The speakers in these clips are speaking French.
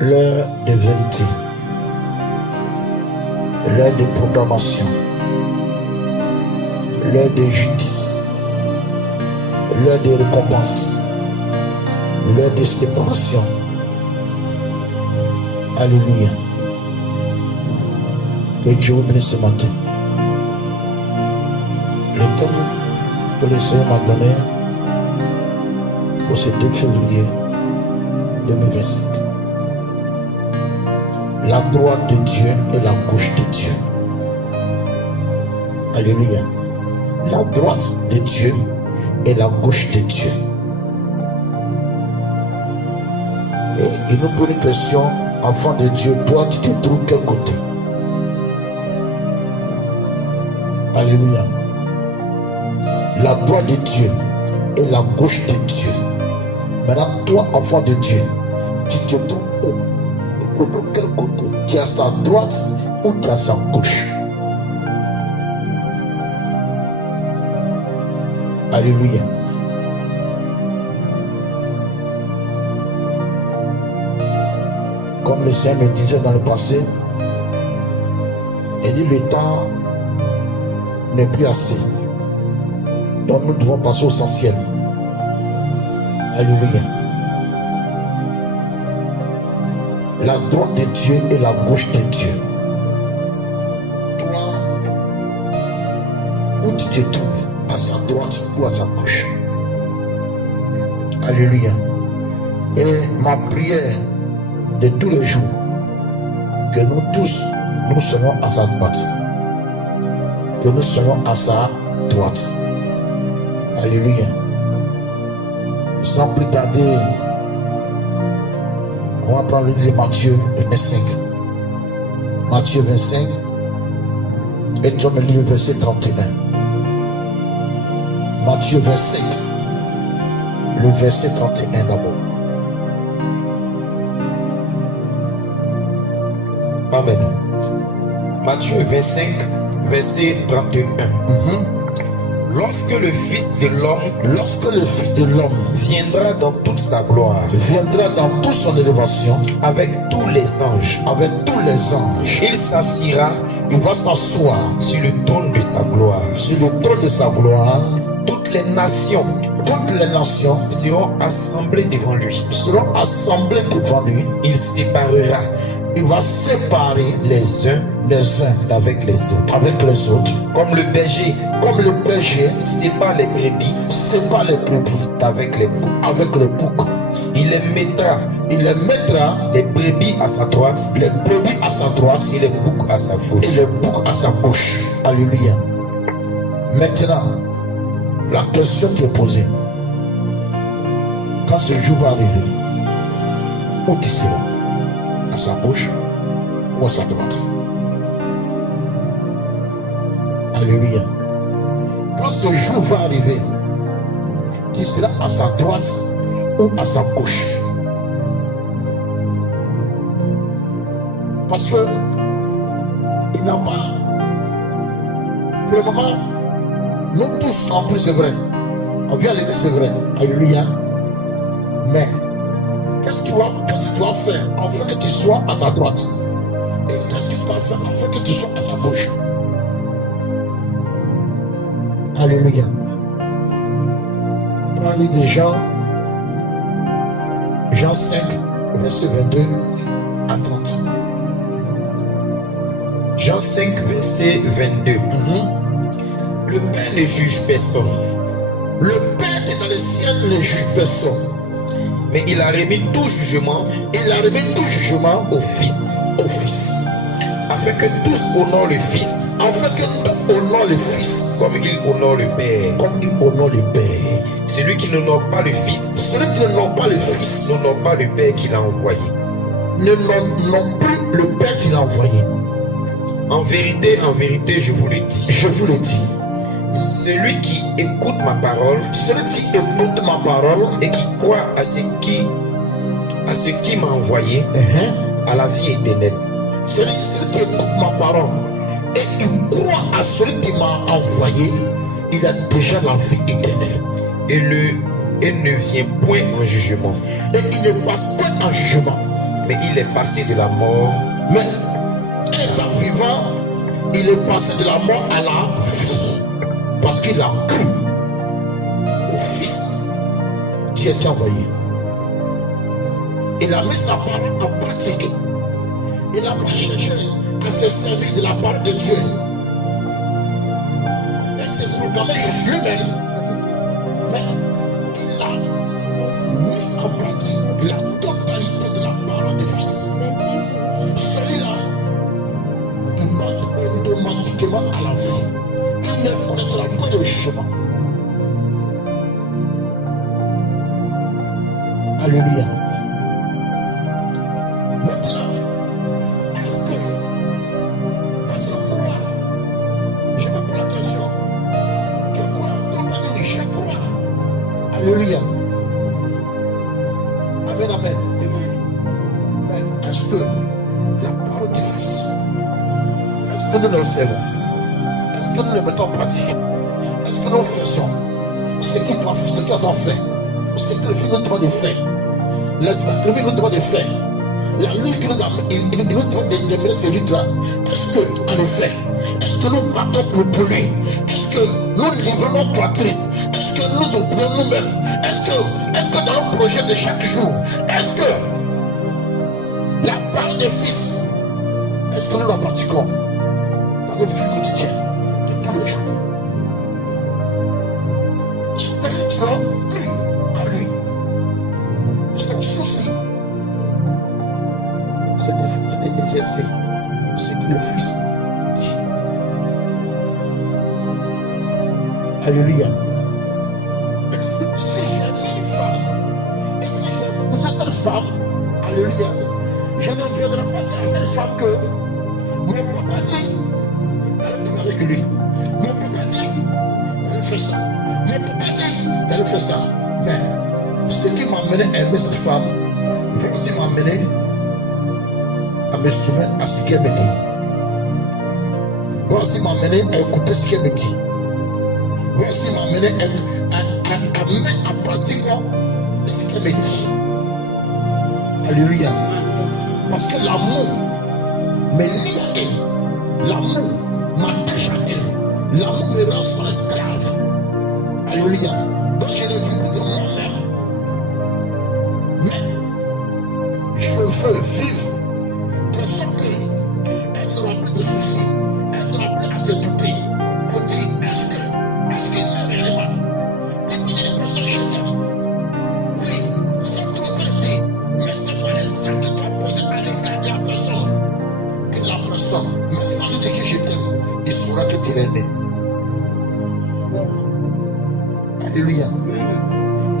l'heure de vérité, l'heure de proclamation, l'heure de justice, l'heure de récompense, l'heure de séparation. Alléluia. Que Dieu vous bénisse ce matin. Le thème que le Seigneur m'a donné pour ce 2 février 2025. La droite de Dieu et la gauche de Dieu. Alléluia. La droite de Dieu et la gauche de Dieu. Et il nous pose une question, enfant de Dieu, toi tu te trouves quel côté? Alléluia. La droite de Dieu et la gauche de Dieu. Maintenant, toi, enfant de Dieu, tu te trouves où? De quel côté? Tu es à sa droite ou tu es à sa gauche? Alléluia. Comme le Seigneur me disait dans le passé, il dit le temps n'est plus assez. Donc nous devons passer au essentiel. Alléluia. La droite de Dieu et la gauche de Dieu. Toi, où tu te trouves, à sa droite ou à sa gauche? Alléluia. Et ma prière de tous les jours, que nous tous, nous serons à sa droite. Que nous serons à sa droite. Alléluia. Sans plus tarder, on va prendre le livre de Matthieu 25. Matthieu 25. Et tu vas me lire le verset 31. Matthieu 25. Le verset 31 d'abord. Amen. Matthieu 25, verset 31. Lorsque le Fils de l'homme viendra dans toute sa gloire, viendra dans toute son élévation, avec tous les anges, il s'assiera, il va s'asseoir sur le trône de sa gloire. Sur le trône de sa gloire, toutes les nations seront assemblées devant lui. Il séparera, il va séparer les uns avec les autres. Comme le berger sépare les brebis avec les boucs. Il les mettra les brebis à sa droite et les boucs à sa gauche. Alléluia. Maintenant, la question qui est posée, quand ce jour va arriver, où tu seras? À sa gauche ou à sa droite? Alléluia. Quand ce jour va arriver, tu seras à sa droite ou à sa gauche? Parce que il n'a pas, pour le moment, nous tous en plus c'est vrai, on vient à l'église c'est vrai, alléluia, mais qu'est-ce que tu dois faire afin que tu sois à sa droite? Et qu'est-ce que tu dois faire afin que tu sois à sa gauche? Alléluia. Prends le livre de Jean 5, verset 22 à 30. Jean 5, verset 22. Le Père ne juge personne. Le Père qui est dans le ciel ne juge personne. Mais il a remis tout jugement au Fils. Afin que tous honorent le Fils. Comme il honore le Père. Celui qui n'honore pas le Fils. n'honore pas le Père qui l'a envoyé. Non plus le Père qui l'a envoyé. En vérité, je vous le dis. Celui qui écoute ma parole et qui croit à ce qui m'a envoyé, à la vie éternelle. Celui qui écoute ma parole et il croit à celui qui m'a envoyé, il a déjà la vie éternelle. Et ne vient point en jugement. Et il ne passe pas en jugement. Mais il est passé de la mort. Mais étant vivant, il est passé de la mort à la vie. Parce qu'il a cru au Fils qui est envoyé. Il a mis sa parole en pratique. Il n'a pas cherché à se servir de la parole de Dieu. Et c'est proclamé juste lui-même. Mais il a mis en pratique la totalité de la parole du Fils. Celui-là, il monte automatiquement à la vie. Il ne connaîtra pas le jugement. Alléluia. Maintenant, est-ce que, parce que quoi, je me pose la question, que quoi, ton père dit, je crois. Alléluia. Amen, amen. Mais est-ce que la parole du Fils, est-ce que nous le savons? Est-ce que nous le mettons en pratique? Est-ce que nous faisons ce qu'il doit faire? Ce que le Fils nous doit de faire? Les sacrifices nous doit de faire? La lutte qu'il nous doit de mener ces luttes-là? Est-ce que, en effet, est-ce que nous battons pour lui? Est-ce que nous livrons nos poitrines? Est-ce que nous oublions nous-mêmes? Est-ce que dans nos projets de chaque jour, est-ce que la parole des Fils, est-ce que nous la pratiquons dans nos vies quotidiennes de tous les jours? Spirituellement, cru à lui. Son souci, c'est d'exercer ce que le Fils dit. Alléluia. Si j'aime une femme et que j'aime cette femme, alléluia, je ne viendrai pas dire à cette femme que mon papa dit d'aller te marier avec lui. Mon papa dit d'aller faire ça. Mon papa dit d'aller faire ça. Mais ce qui m'a amené à aimer cette femme, voici m'a amené à me soumettre à ce qu'elle me dit. Voici m'a amené à écouter ce qu'elle me dit. Voici m'a amené à mettre en pratique ce qu'elle me dit. Alléluia. Parce que l'amour me lie à elle. L'amour m'attache à elle. L'amour me rend son esclave. Alléluia. Donc je ne vis plus de moi-même. Mais je veux vivre de sorte qu'elle n'aura plus de soucis. Elle n'aura plus à se douter. Pour dire est-ce qu'il m'aime réellement? Il dit les personnes je t'aime. Oui, c'est tout qu'elle dit. Mais c'est pas les actes qu'elle pose à l'égard de la personne. Que la personne, même sans lui dire que je t'aime, il saura que tu l'as aimé. Alléluia.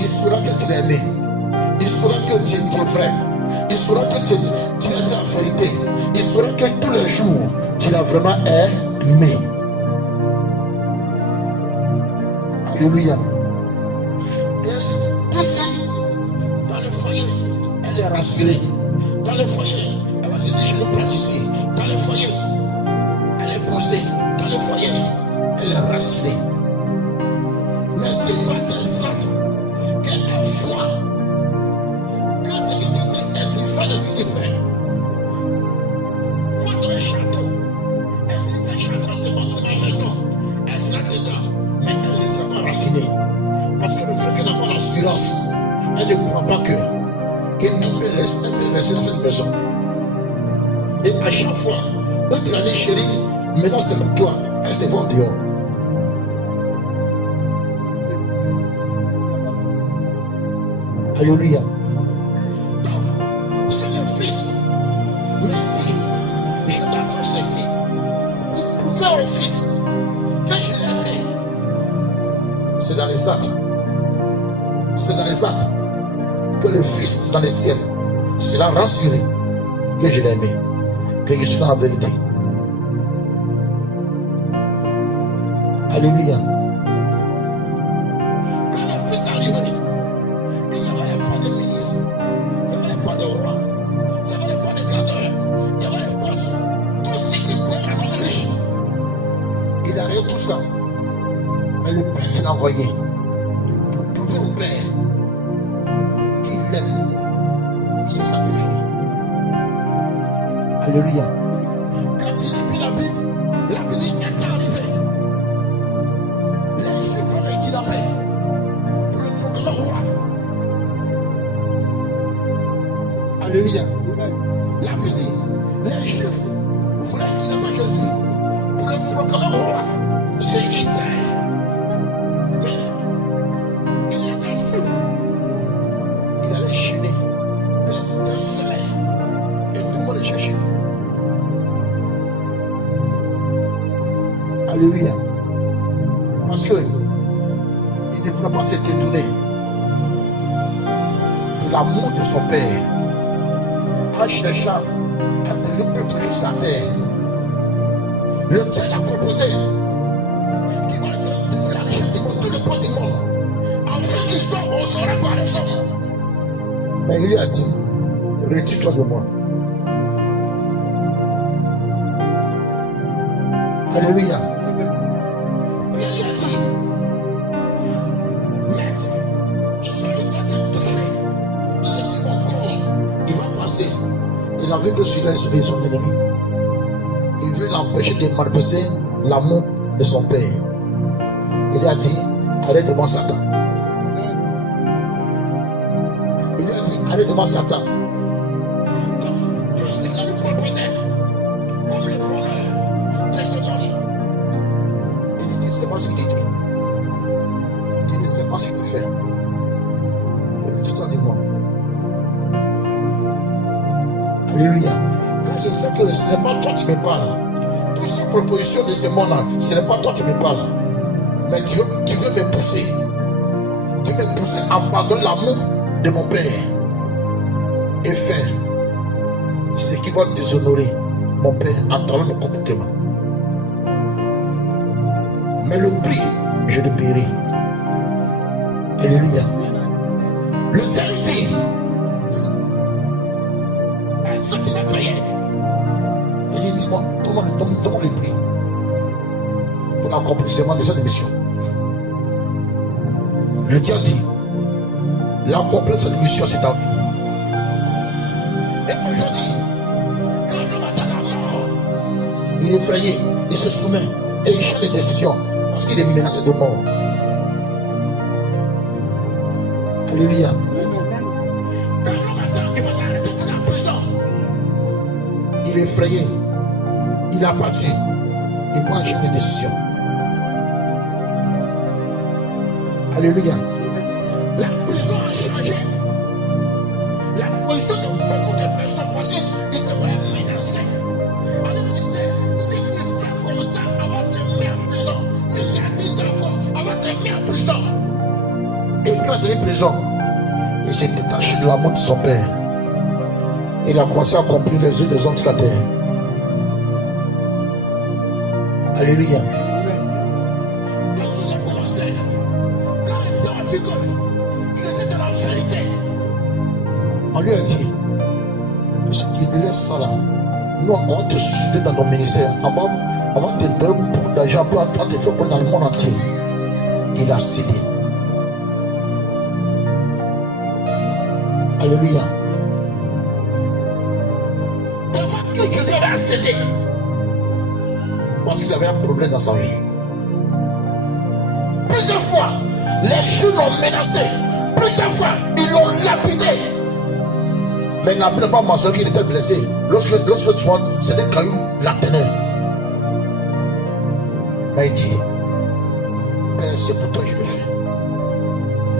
Il saura que tu l'as aimé. Il saura que tu es vrai. Il saura que tu es la vérité. Il saura que tous les jours, tu l'as vraiment aimé. Alléluia. Et aussi, dans le foyer, elle est rassurée. Dans le foyer, elle va se dire, je le place ici. Dans le foyer, elle est posée. Dans le foyer, elle est rassurée. Mais c'est pas des actes qu'elle voit que ce qui te dit est différent de ce qu'il fait. Votre château, elle dit ce château c'est bon, c'est ma maison. Elle sera dedans, mais elle ne sera pas racinée. Parce que le fait qu'elle n'a pas l'assurance, elle ne croit pas qu'elle peut rester dans cette maison. Et à chaque fois, notre année chérie, maintenant c'est pour toi, elle se voit dehors. Alléluia. Donc, c'est le Fils. Mais dit, je dois faire ceci pour dire au Fils que je l'aime. C'est dans les actes. C'est dans les actes que le Fils dans les ciels sera rassuré que je l'ai aimé, que je suis dans la vérité. Alléluia. Quand le Fils est arrivé, il n'y avait pas de ministre, il n'y avait pas de roi, il n'y avait pas de gardeur, il n'y avait pas de tout ce qui peut rendre riche. Il a rien tout ça. Mais le Père qui l'a envoyé pour prouver au Père qu'il l'aime, c'est sacrifié. Alléluia. Quand il lit la Bible est arrivé. Les Juifs voulaient qu'il appelle pour le proclamer roi. Alléluia. La Bible dit, les Juifs voulaient qu'il appelle Jésus pour le proclamer roi. C'est Israël. Mais il les a fous. Il allait chaîner de soleil et tout le monde les cherchait. Alléluia. Parce que il ne voulait pas se détourner de l'amour de son père en cherchant à donner autre chose à la terre. Le Dieu l'a proposé qui va donner toute la richesse du monde, tout le poids du monde, afin qu'ils soient honorés par les hommes. Mais il lui a dit, retire-toi de moi. Alléluia. Il lui a dit, maître, celui qui a été touché, c'est sur mon corps, il va passer. Il avait que celui-là est son ennemi. Il veut l'empêcher de manifester l'amour de son père. Il a dit, arrête de moi Satan. Il lui a dit, arrête de moi Satan. Comme tout ce qu'il a lui proposé, comme le bonheur de ce monde. Il dit, tu ne sais pas ce qu'il dit. Tu ne sais pas ce qu'il fait. Fais-le de moi. Alléluia. Quand il sait que ce n'est pas toi qui me parles, toutes ces propositions de ce monde-là, ce n'est pas toi qui me parles. Mais tu veux me pousser. Tu veux me pousser à pardonner l'amour de mon père et faire ce qui va déshonorer mon père à travers mon comportement. Mais le prix, je le paierai. Alléluia. Le dernier, est-ce que tu l'as payé? Il dit, dis-moi, donne-moi le prix pour l'accomplissement de cette mission. Le Dieu dit, l'accomplissement de cette mission, c'est ta vie. Et aujourd'hui, quand l'homme attend la mort, il est effrayé, il se soumet et il change de décision parce qu'il est menacé de mort. Alléluia. Quand l'homme attend, il va t'arrêter de la prison. Il est effrayé, il a battu, il prend un champ de décision. Alléluia. La prison a changé. La position de beaucoup de personnes passées, ils se voient menacés. Alors ils disaient, si tu fais comme ça, on va te mettre en prison. Si tu as 10 ans encore, on va te mettre en prison. Et il a donné prison. Il s'est détaché de l'amour de son père. Il a commencé à accomplir les yeux des hommes sur la terre. Alléluia. Quand il a commencé, quand il a vu qu'il était dans la vérité, on lui a dit, si tu laisses ça là, nous on va te susciter dans ton ministère, on va te donner beaucoup d'argent pour te faire pour dans le monde entier. Il a cédé. Alléluia. Pourquoi que je lui avais cédé? Parce qu'il avait un problème dans sa vie. Plusieurs fois, les Juifs l'ont menacé. Plusieurs fois, ils l'ont lapidé. Mais il n'a pas mentionné qu'il était blessé. Lorsque tu vois, c'est des cailloux l'attenaient. Mais il dit, Père, c'est pour toi que je le fais.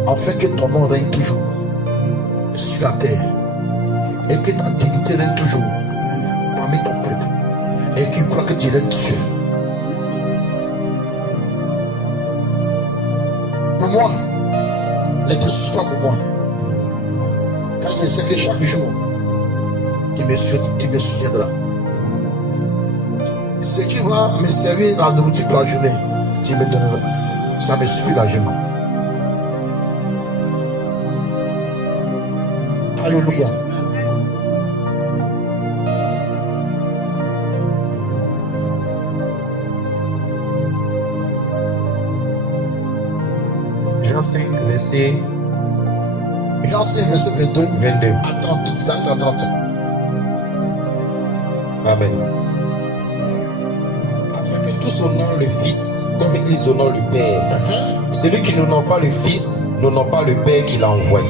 Afin que ton nom règne toujours sur la terre. Et que ta dignité règne toujours parmi ton peuple. Et qu'il croit que tu es Dieu. Pour moi, ne te soucie pas pour moi. Quand il sait que chaque jour, tu me soutiendras. Ce qui va me servir dans la nourriture pour la journée, tu me donneras. Ça me suffit largement. Alléluia. Jean 5, verset 22 à 30. Amen. Afin que tous honorent le Fils comme ils honorent le Père. Celui qui n'honore pas le Fils n'honore pas le Père qui l'a envoyé.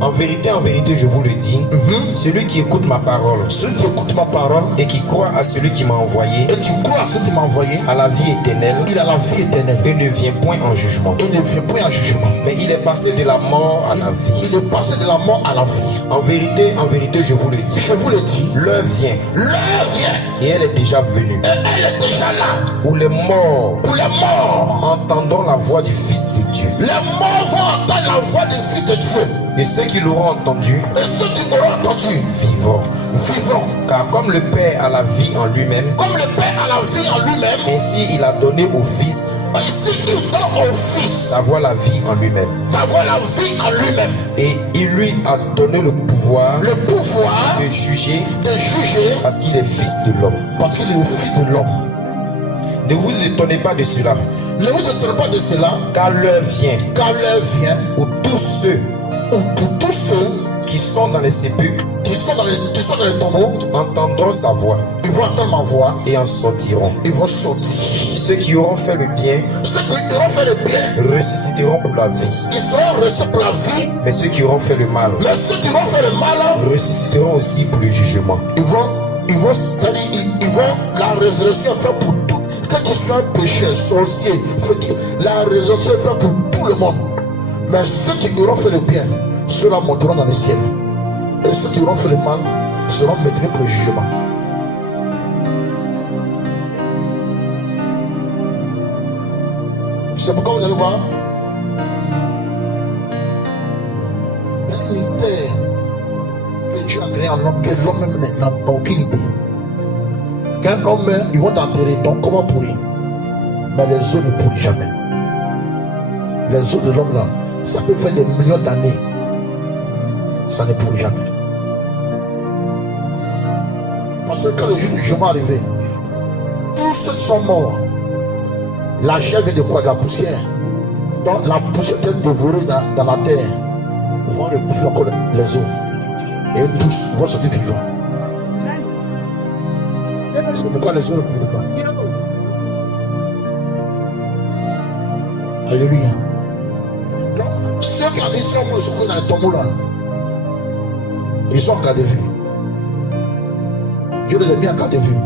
En vérité, je vous le dis, celui qui écoute ma parole et qui croit à celui qui m'a envoyé, à la vie éternelle, et ne vient point en jugement. Mais il est passé de la mort à la vie. En vérité, je vous le dis, l'heure vient, et elle est déjà venue, où les morts entendront la voix du Fils de Dieu. Les morts vont entendre la voix du Fils de Dieu. Et ceux qui l'auront entendu vivront. Car comme le Père a la vie en lui-même, ainsi il a donné au Fils d'avoir la vie en lui-même. Et il lui a donné le pouvoir de juger parce qu'il est Fils de l'homme. Ne vous étonnez pas de cela. Car l'heure vient où tous ceux qui sont dans les sépulcres entendront sa voix. Ils vont entendre ma voix et en sortiront. Ils vont sortir. Ceux qui auront fait le bien ressusciteront pour la vie. Ils seront restés pour la vie. Mais ceux qui auront fait le mal ressusciteront aussi pour le jugement. Ils vont la résurrection est faite pour tout. Que tu sois un pécheur, sorcier, la résurrection est faite pour tout le monde. Mais ceux qui auront fait le bien, ceux-là monteront dans le ciel. Et ceux qui auront fait le mal seront maintenus pour le jugement. C'est pourquoi vous allez voir un mystère que Dieu a créé en homme, que l'homme même n'a pas aucune idée. Quand un homme meurt, ils vont t'enterrer, ton corps va pourrir. Mais les os ne pourrissent jamais. Les os de l'homme là, ça peut faire des millions d'années. Ça ne pourrit jamais. Parce que quand le jour du jugement est arrivé, tous ceux qui sont morts, la chair vient de quoi? De la poussière. Donc la poussière est dévorée dans la terre. Ils vont repousser encore les os. Et tous vont sortir vivants. C'est pourquoi les os ne pourrissent pas. Alléluia. Donc, ceux qui ont dit sont morts, ils sont dans les tombeaux là. Ils sont en garde de vue. Dieu les a mis en garde de vue.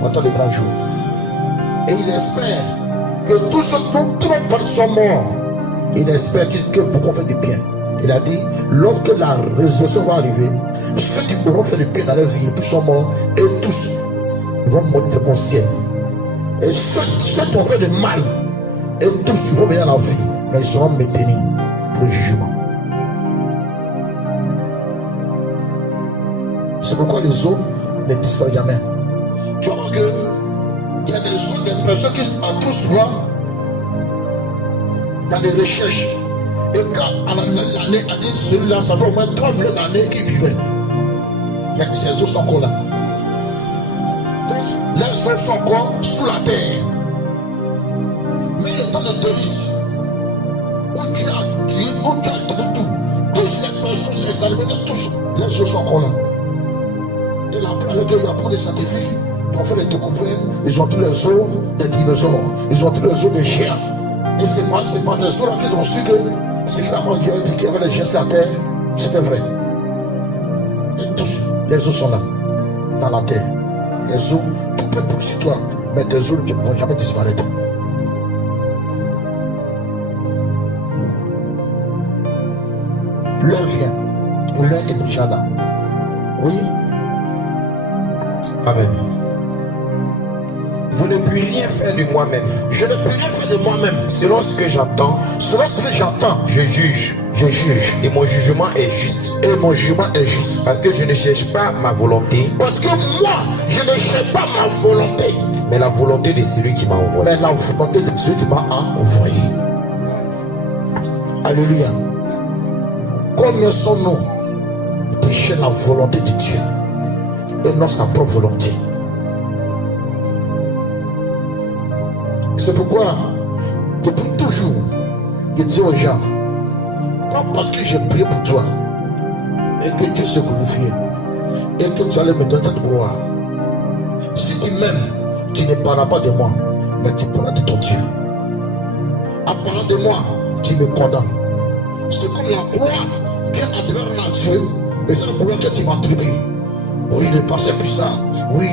Pendant les grands jours. Et il espère que tous ceux qui sont morts, il espère que beaucoup fait du bien. Il a dit, lorsque la résurrection va arriver, ceux qui auront fait du bien dans leur vie, et puis sont morts, et tous, ils vont monter dans mon ciel. Et ceux qui ont fait du mal, et tous, ils vont venir dans la vie, mais ils seront maintenus pour le jugement. C'est pourquoi les eaux ne disparaissent jamais. Tu vois que il y a des personnes qui entrent souvent dans des recherches. Et quand l'année a dit celui-là, ça fait au moins 3 millions d'années qu'il vivait. Mais ces os sont encore là. Les os sont encore sous la terre. Mais le temps de délice, où tu as tué, où tu as tout, toutes ces personnes, les animaux, tous, les os sont encore là. Et là, il y a pour des scientifiques qui ont fait des découvertes, ils ont tous les os des dinosaures, ils ont tous les os des chiens. Et c'est pas ces os-là qu'ils ont su que c'est que la mort Dieu a dit qu'il y avait les chiens sur la terre, c'était vrai. Et tous, les os sont là, dans la terre. Les os, tout peut pousser toi, mais tes os ne vont jamais disparaître. L'heure vient, et l'heure est déjà là. Oui. Amen. Vous ne pouvez rien faire de moi-même. Je ne peux rien faire de moi-même. Selon ce que j'entends, je juge. Et mon jugement est juste. Parce que je ne cherche pas ma volonté. Parce que moi, je ne cherche pas ma volonté. Mais la volonté de celui qui m'a envoyé. Alléluia. Combien sont-nous qui cherchent la volonté de Dieu et non sa propre volonté? C'est pourquoi, depuis toujours, je dis aux gens, pas parce que j'ai prié pour toi, et que Dieu se glorifie, et que tu allais me donner cette gloire, Si tu m'aimes, tu ne parleras pas de moi, mais tu parleras de ton Dieu. En parlant de moi, tu me condamnes. C'est comme la gloire qui adhère à Dieu, et c'est la gloire que tu m'attribues. Oui, le pasteur puissant. Oui,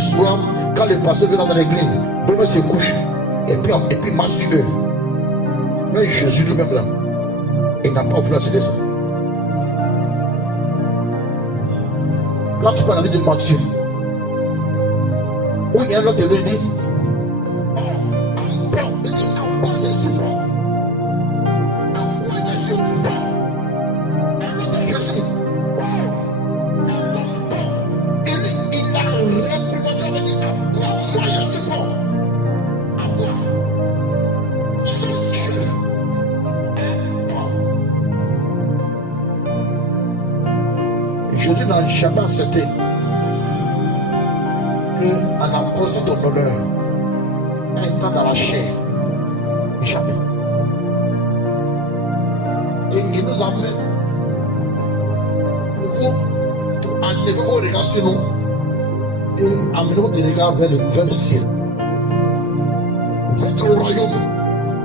souvent, quand le pasteur vient dans l'église, demain se couche, et puis marche sur eux. Mais Jésus lui-même là, il n'a pas voulu accepter ça. Quand tu parles de Matthieu, où il y a un autre qui dit, il dit, à quoi je suis fort? À quoi je suis fort? Je suis il a représenté, il dit, à quoi moi je suis fort? À quoi? C'est Dieu. Jésus n'a jamais accepté qu'en approche de ton honneur, étant dans la chair, jamais. Et il nous amène pour vous, pour enlever vos regards sur nous et amener votre regard vers le ciel. Votre royaume,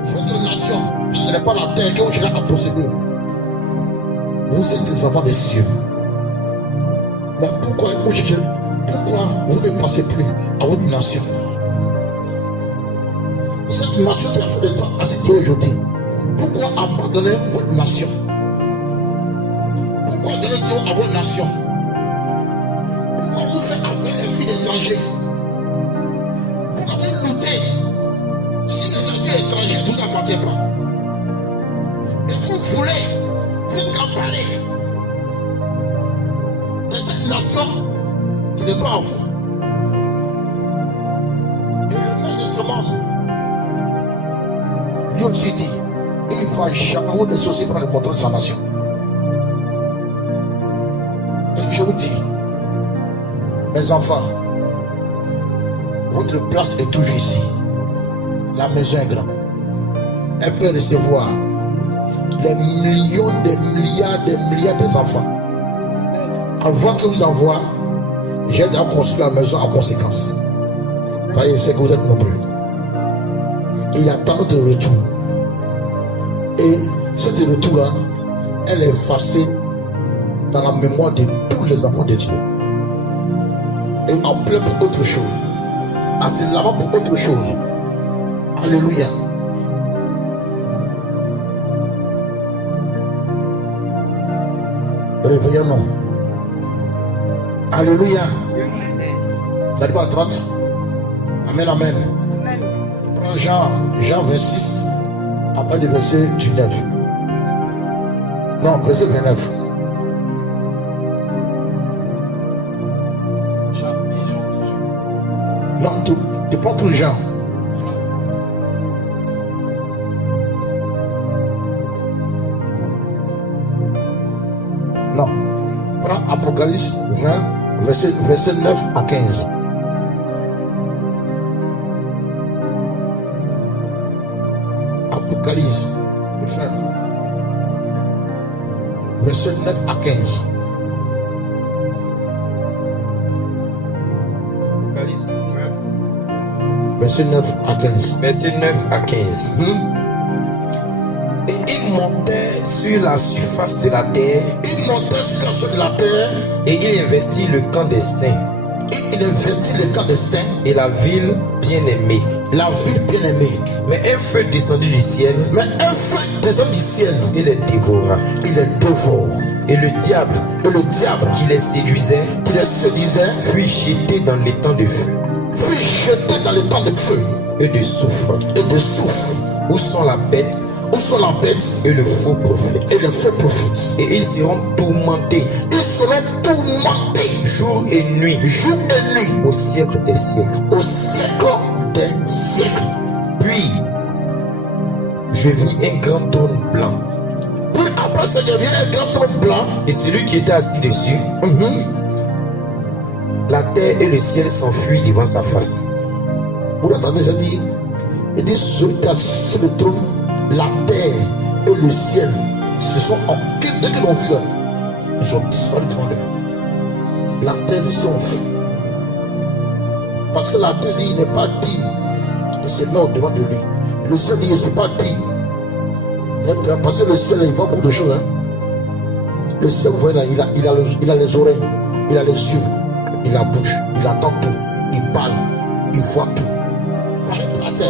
votre nation, ce n'est pas la terre que vous cherchez à posséder. Vous êtes des enfants des cieux. Mais pourquoi vous ne passez plus à votre nation? Cette nation qui a fait le temps à ce Dieu aujourd'hui. Pourquoi abandonner votre nation? Pourquoi donner le temps à votre nation? Pourquoi vous faites appeler les filles étrangers? Pourquoi vous luttez si les nations étrangères ne vous appartiennent pas? Et vous voulez vous camparer de cette nation qui n'est pas à vous. Et le maire de ce monde, lui aussi dit, il ne va jamais vous dissocier pour le contrôle de sa nation. Et je vous dis, mes enfants, votre place est toujours ici. La maison est grande. Elle peut recevoir les millions, des milliards d'enfants. Avant que vous envoie, j'ai déjà construit la maison en conséquence. Voyez, c'est que vous êtes nombreux. Il attend notre retour. Et cet retour-là, elle est effacée dans la mémoire de tous les enfants de Dieu. Et en plein pour autre chose. Assez là-bas pour autre chose. Alléluia. Réveillons-nous. Alléluia. Vous n'êtes pas à 30? Amen, amen. Prends Jean 26, après le verset 19. Non, verset 29. Non, tu prends tout Jean. Non. Prends Apocalypse 20, verset 9 à 15. Apocalypse 20, verset 9 à 15. Apocalypse 20. Verset 9 à 15. Verset 9 à 15. Et il montait sur la surface de la terre. Il montait sur la surface de la terre. Et il investit le camp des saints. Et il investit le camp des saints. Et la ville bien-aimée. La ville bien-aimée. Mais un feu descendu du ciel. Mais un feu descendu du ciel. Il les dévora. Il les dévore. Et le diable qui les séduisait, fut jeté dans l'étang de feu. Et de soufre. Où sont la bête et le faux prophète. Et ils seront tourmentés. Jour et nuit. Au siècle des siècles. Puis je vis un grand trône blanc. Après ça, il y avait un grand trône blanc. Et celui qui était assis dessus, la terre et le ciel s'enfuient devant sa face. Vous entendez, ça dit, il dit, celui qui est assis sur le trône, la terre et le ciel se sont enfuis. Dès qu'ils l'ont vu, ils ont disparu devant eux. La terre et le ciel ont fui. Parce que la terre dit, il n'est pas digne de se mettre au-devant de lui. Le ciel dit, c'est pas digne. Parce que le ciel, il voit beaucoup de choses. Hein. Le ciel, vous voyez là, il a les oreilles, il a les yeux, il a la bouche, il entend tout, il parle, il voit tout. Pareil pour la terre.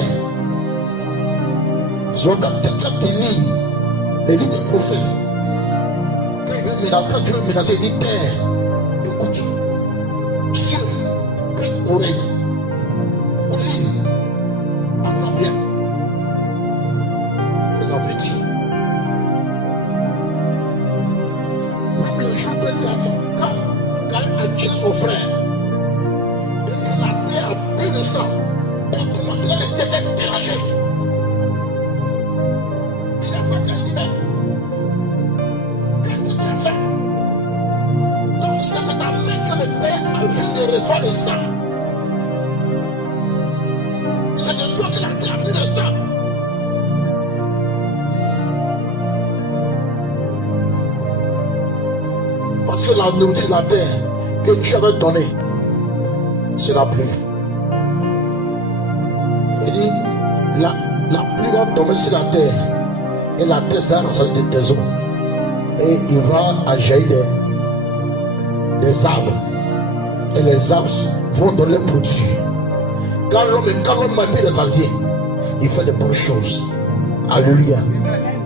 Souvent, quand tu lis les livres des prophètes, quand Dieu veut ménager, il dit terre, écoute, cieux, oreille, colline, entends bien. Les enfants. Même le jour de quand a tué son frère, et que la terre a bu le sang, automatiquement les s'était dérangé. Il n'a pas qu'à dire, mais qu'est-ce que tu as fait? Donc c'est de ta main que le père a vu de recevoir le sang. C'est de toi que la terre a bu le sang. Parce que la nourriture de la terre que Dieu avait donnée, c'est la pluie. Il dit, la pluie va tomber sur la terre. Et la terre sera rassasiée des eaux. Et il va jaillir des arbres. Et les arbres vont donner les produits. Quand l'homme a été rassasié, il fait de bonnes choses. Alléluia.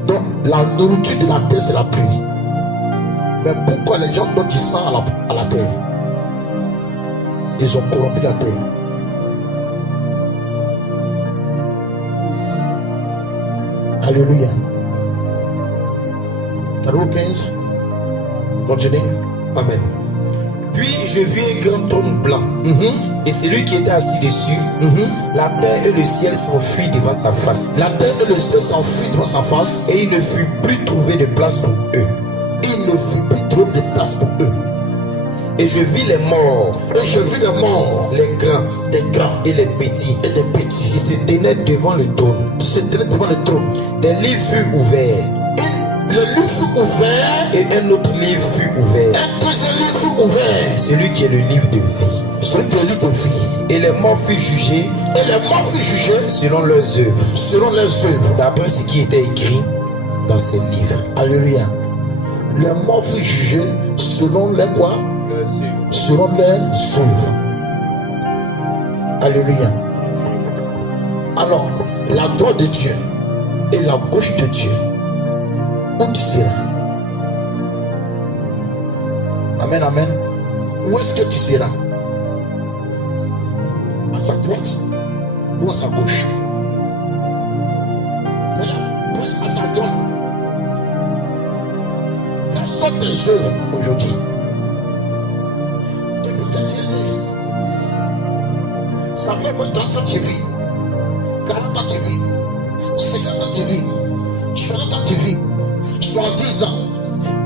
Donc la nourriture de la terre, c'est la pluie. Mais pourquoi les gens donnent du sang à la terre? Ils ont corrompu la terre. Alléluia. Chapitre 15. Continuez. Amen. Puis je vis un grand trône blanc. Et celui qui était assis dessus, la terre et le ciel s'enfuient devant sa face. La terre et le ciel s'enfuient devant sa face. Et il ne fut plus trouvé de place pour eux. Il ne fut plus trouvé de place pour eux. Et je vis les morts. Et je vis les morts. Les grands. Les grands. Et les petits. Et les petits. Qui se tenaient devant le trône. Qui se tenaient devant le trône. Des livres furent ouverts. Le livre fut ouvert. Et un autre livre fut ouvert. Un deuxième livre fut ouvert. Celui qui est le livre de vie. Celui qui est le livre de vie. Et les morts furent jugés. Et les morts furent jugés. Selon leurs œuvres. Selon leurs œuvres. D'après ce qui était écrit dans ces livres. Alléluia. Les morts furent jugés selon les quoi? Selon leurs œuvres. Alléluia. Alors, la droite de Dieu et la gauche de Dieu, où tu seras? Amen, amen. Où est-ce que tu seras? À sa droite ou à sa gauche? Mais là, à sa droite. Quelles sont tes œuvres aujourd'hui? Depuis que tu es né, ça fait moins de 30 ans que tu vis, 40 ans que tu vis, 50 ans que tu vis, 60 ans que tu vis, 70 ans,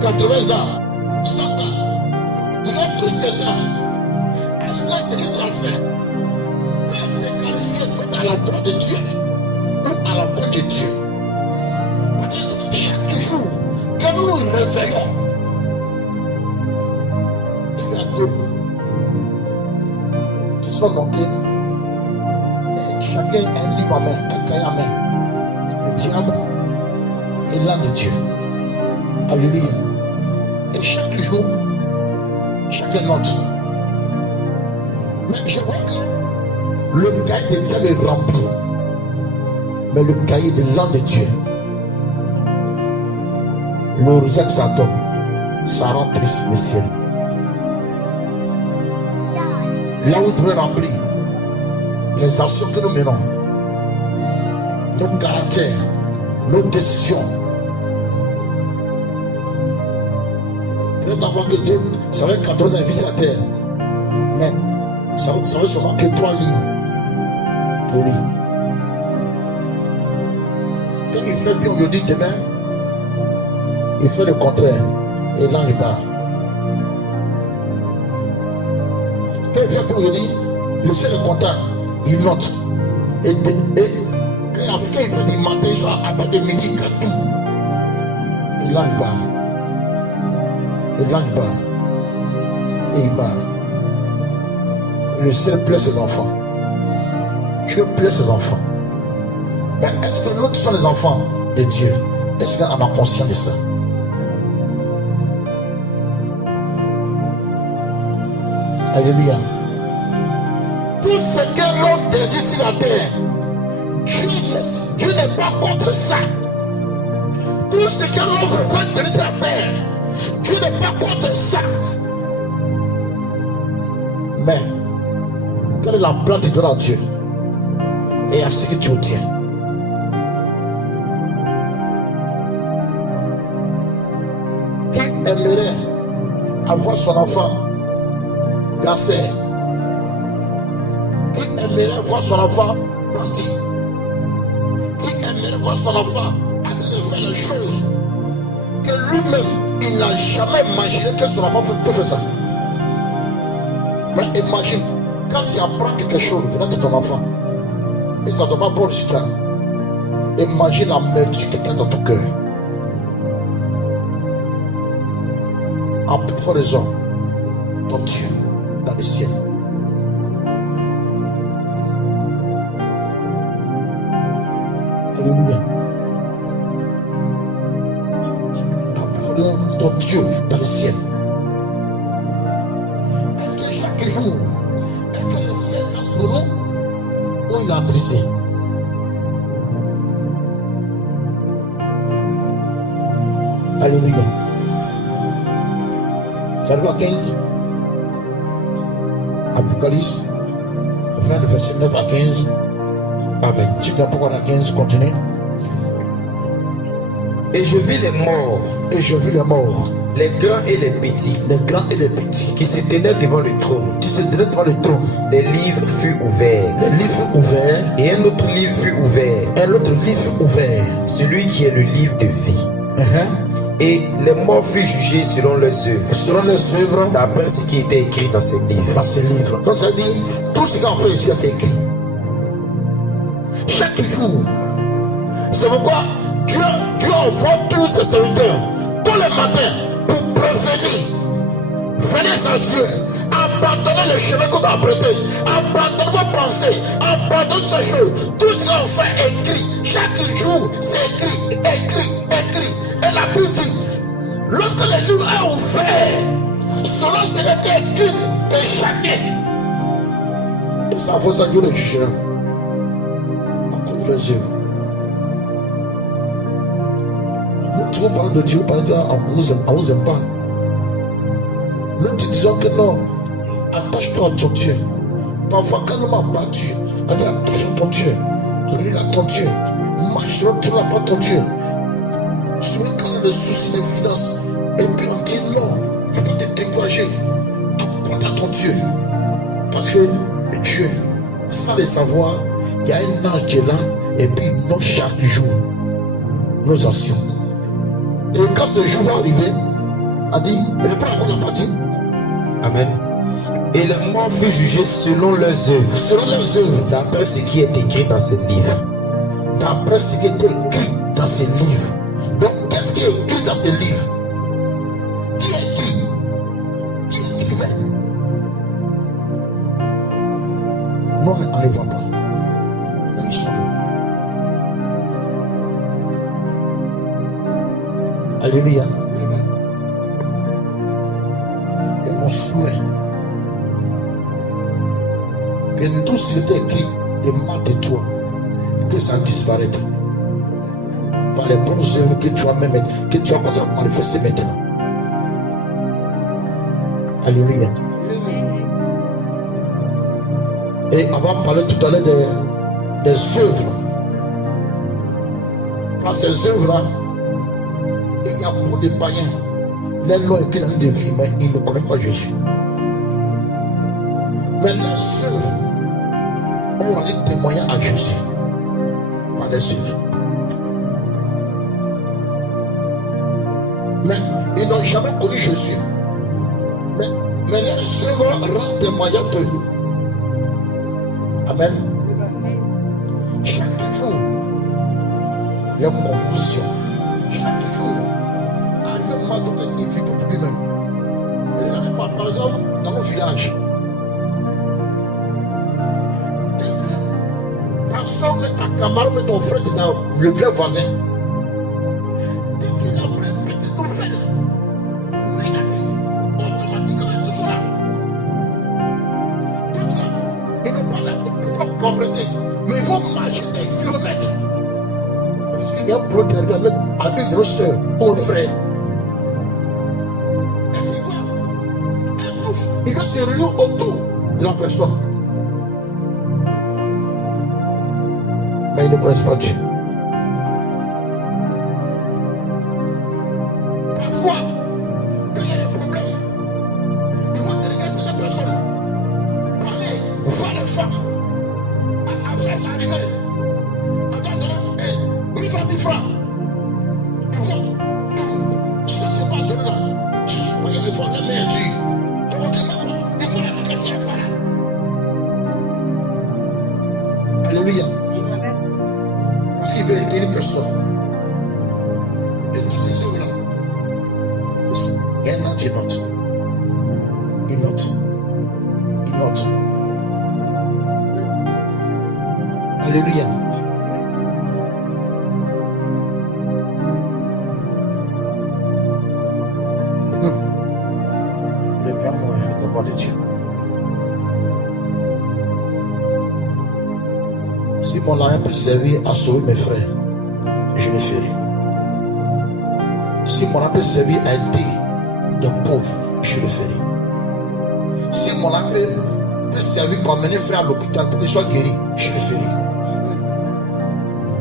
80 ans, 100 ans, il y a tous ces temps. Est-ce que ce que tu as fait peut te qualifier à la droite de Dieu ou à la gauche de Dieu? Parce que chaque jour que nous nous réveillons, il y a deux qui sont montés. Chacun un livre à main, un cahier à main. Le diable est l'âme de Dieu. Alléluia. Et chaque jour, chacun note. Mais je vois que le cahier de Dieu est rempli. Mais le cahier de l'âme de Dieu, l'horizon que ça donne, ça rend triste le ciel. Là où il doit remplir les actions que nous menons, nos caractères, nos décisions. Peut-être avoir que Dieu, ça va être 80 invités à terre, mais ça va seulement que 3 lignes pour lui. Quand il fait bien aujourd'hui, demain, il fait le contraire. Et là, il part. Quand il fait bien aujourd'hui, le ciel est content. Il note. Et après, il fait du matin, soit à partir de midi, il garde tout. Et là, il part. Et là, il part. Et il part. Le ciel plaît ses enfants. Dieu plaît ses enfants. Mais est-ce que nous qui sommes les enfants de Dieu, est-ce qu'on a conscience de ça? Alléluia. Tout ce que l'homme désire sur la terre, Dieu n'est pas contre ça. Tout ce que l'homme veut désirer sur la terre, Dieu n'est pas contre ça. Mais quelle est la place que tu donnes à Dieu et à ce que tu obtiens? Qui aimerait avoir son enfant cancer? Qui aimerait voir son enfant bandit? Qui aimerait voir son enfant en train de faire les choses que lui-même, il n'a jamais imaginé que son enfant peut faire ça? Mais imagine, quand tu apprends quelque chose venant de ton enfant, et ça ne donne pas bon résultat, imagine la merveille qui est dans ton cœur. En plus forte raison, ton Dieu dans le ciel. Alléluia. En plus forte raison, ton Dieu dans le ciel. Est-ce que chaque jour, est-ce que le ciel dans son nom, où il a adressé? Alléluia. J'arrive à 15. Apocalypse 20, verset 9 à 15. Amen. Tu dois pourquoi à 15, continue. Et je vis les morts, Et je vis les morts, les grands et les petits, les grands et les petits, qui se tenaient devant le trône. qui se tenaient devant le trône. Des livres furent ouverts, Les livres furent ouverts, et un autre livre fut ouvert, et l'autre livre fut ouvert. celui qui est le livre de vie. Et les morts furent jugés selon leurs œuvres, Selon les œuvres d'après ce qui était écrit dans ces livres. dans ces livres. Donc ça veut dire, tout ce qu'on fait ici, c'est écrit. Chaque jour. C'est pourquoi Dieu envoie tous ses serviteurs tous les matins pour prévenir. Venez à Dieu. Abandonnez le chemin qu'on a prêté. Abandonnez vos pensées. Abandonnez ces choses. Tout ce qu'on fait écrit. Chaque jour, c'est écrit, écrit, écrit. Et la Bible dit, lorsque le livre est ouvert, selon ce qui est écrit de chacun, et ça vaut ça Dieu le jugera. À cause de les œuvres. Nous devons parler de Dieu, parler de Dieu, on nous aime pas. Nous disons que non, attache-toi à ton Dieu. Parfois, quand nous m'a battu, on dit attache-toi à ton Dieu. Regarde ton Dieu. Marche droit sur la part de ton Dieu. Souvent, quand on a des soucis de finances, et puis on dit non, il faut pas te décourager. Apporte à ton Dieu. Parce que Dieu, sans le savoir, il y a un ange qui est là, et puis il note chaque jour nos actions. Et quand ce jour va arriver, on dit, reprends encore la partie. Amen. Et les morts furent jugés selon leurs œuvres, Selon leurs œuvres, d'après ce qui est écrit dans ces livres. d'après ce qui est écrit dans ces livres. Donc, qu'est-ce qui est écrit dans ces livres? Qui écrit? Qui écrivait? Non, on ne les voit pas. Mais ils sont là. Alléluia. Et mon souhait, que tout ce qui est écrit de mal de toi, que ça disparaisse par les bonnes œuvres que tu as même, que tu as commencé à manifester maintenant. Alléluia. Et on va parler tout à l'heure des œuvres. Par ces œuvres-là, il y a beaucoup de païens. Les lois écrites dans des vies, mais ils ne connaissent pas Jésus. Mais les œuvres ont rendu témoignage à Jésus. Par les œuvres. Mais ils n'ont jamais connu Jésus. Mais les œuvres rendent témoignage de lui. Amen. Chaque jour, il y a une compassion. Chaque jour, il y a un mal qu'il vit pour lui-même. Regardez par exemple dans nos villages. sors, mets ta camarade, mets ton frère dedans, le vieux voisin. Dès qu'il a pris une petite nouvelle négative, automatiquement tout sera. Donc là, il n'est pas là pour compléter, mais il faut marcher des kilomètres. Parce qu'il y a un problème avec une soeur ou un frère. Et tu vois, il va se réunir autour de la personne. Mais il ne connaissent pas Dieu. Parfois, quand il y a des problèmes, ils vont déléguer cette personne. Parler, voir les femmes. À faire ça arriver. À toi donner 1000 francs, 1000 francs. Ils vont. Si tu vas donner là, ils vont les mains dures. Ils vont les casser la parole. Alléluia. Parce qu'il veut aider une personne. Et tous ces hommes-là, il note. Alléluia. Les vraiment les enfants de Dieu. Si mon argent peut servir à sauver mes frères, je le ferai. Si mon argent peut servir à aider de pauvres, je le ferai. Si mon argent peut servir pour amener frère à l'hôpital pour qu'il soit guéri, je le ferai.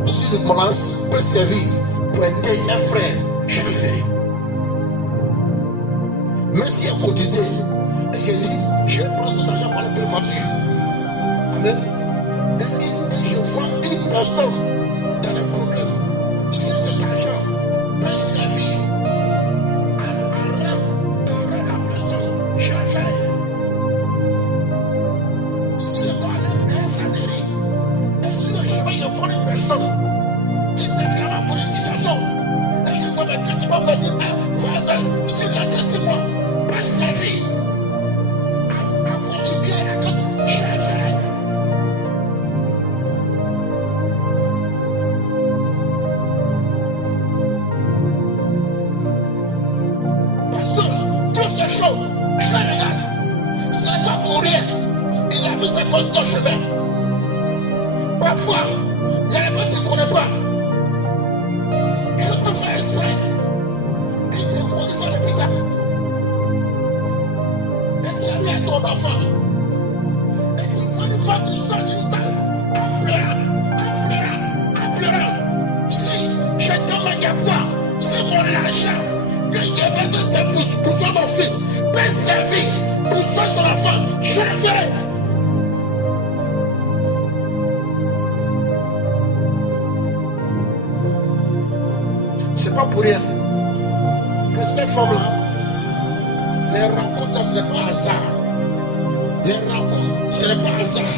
Si mon argent peut servir pour aider un frère, je le ferai. Mais si on cotisé et je dis, je prends cet argent pour la voiture. Amen. Et je vois une personne dans le problème. Si cet argent peut servir à rendre la personne, je le ferai. Si le doit aller bien s'adhérer, et si le chemin il prend une personne qui s'est là pour une situation, et je donne un quasiment fait dire, voisin, si la testimony peut servir à contribuer à que je le ferai. Parce que toutes ces choses, je regarde. Ce n'est pas pour rien. Il a mis ses postes au chemin. Parfois, il y a des gens qui ne connaissent pas. Je peux faire exprès. Et te conduire à l'hôpital. Et tu as mis à ton enfant. Et tu vois une fois tu sors d'une salle en pleurant. Si je demande à quoi, c'est mon argent. Que Dieu va te servir pour son mon fils, peut servir pour son enfant, je le ferai. C'est pas pour rien que ces femmes-là, les rencontres, ce n'est pas hasard. Les rencontres, ce n'est pas hasard.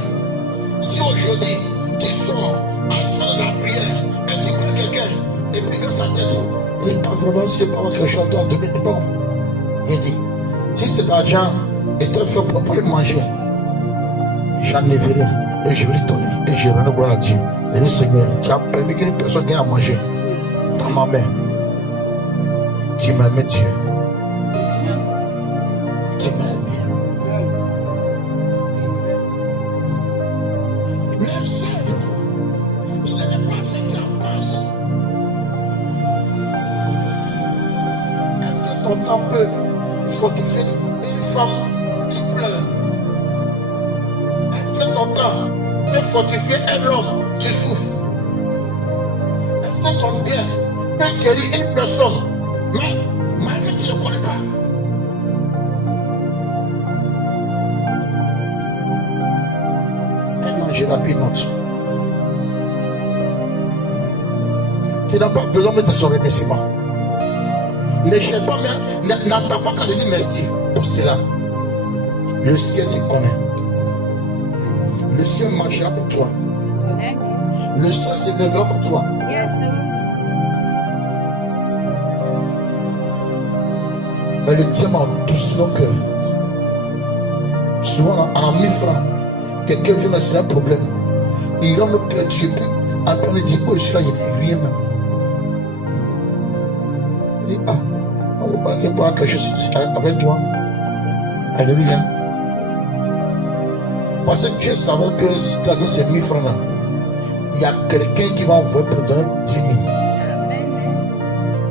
Si aujourd'hui, tu sors en sort de la prière et tu vois quelqu'un et puis dans sa tête, il n'est pas vraiment, c'est pas votre chanteur de mettre bon. Il dit, si cet argent était fait pour aller manger, j'en ai vu rien et je vais lui donner et je vais rendre à Dieu. Et le Seigneur, tu as permis qu'une personne gagne à manger dans ma main. Tu m'as aimé Dieu. Tu m'as aimé. Les œuvres, ce n'est pas ce qu'on pense. Est-ce que ton temps peut fortifier une femme qui pleure? Est-ce que ton temps peut fortifier un homme qui souffre? Est-ce que ton bien peut guérir une personne, mais malgré que tu ne le connais pas? Maintenant, j'ai la pinote. Tu n'as pas besoin de mettre son remerciement. Ne cherche pas, mais n'attends pas qu'à lui dire merci pour cela. Le ciel te connaît. Le ciel marchera pour toi. Le ciel se lèvera pour toi. Yes, sir. Mais le diamant touche son cœur. Souvent, à la 1000 francs, quelqu'un vient me un problème. il rend le cœur Dieu. Puis après, on me dit, oh, celui-là, il n'est rien même. Il dit, ah, on ne veut pas qu'il voit quelque chose avec toi. Alléluia. Parce que Dieu savait que si tu as donné ces 1000 francs là, il y a quelqu'un qui va envoyer pour donner 10 000.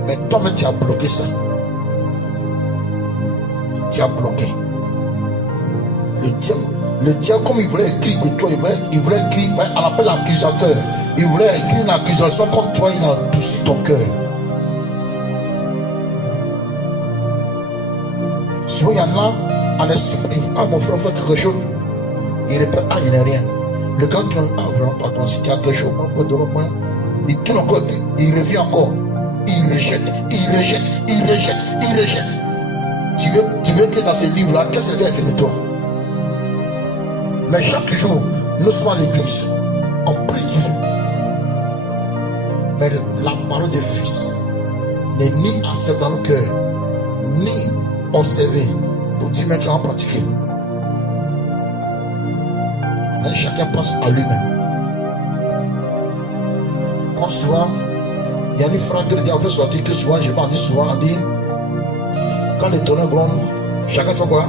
Mais toi-même, tu as bloqué ça. Tu as bloqué. Le diable, comme il voulait écrire de toi, il voulait écrire, on appelle l'accusateur. Il voulait écrire une accusation contre toi, il a touché ton cœur. Souvent, il y en a, en esprit, ah, mon frère fait quelque chose. Il répète, ah, il n'y a rien. Le gars tourne, ah, vraiment, pardon, si tu as quelque chose, mon frère, donne-moi. Il tourne encore, puis il revient encore. Il rejette, il rejette, il rejette, il rejette. Tu veux que dans ces livres-là, qu'est-ce que le gars fait de toi? Mais chaque jour, nous sommes à l'église, on prie Dieu. Mais la parole de Fils n'est ni assez dans le cœur, ni observée pour dire maintenant en pratiquer. Mais chacun pense à lui-même. Comme souvent, il y a une phrase que le diable fait sortir, que souvent, je m'en dis souvent, on dit, quand le tonnerre gronde, chacun fait quoi?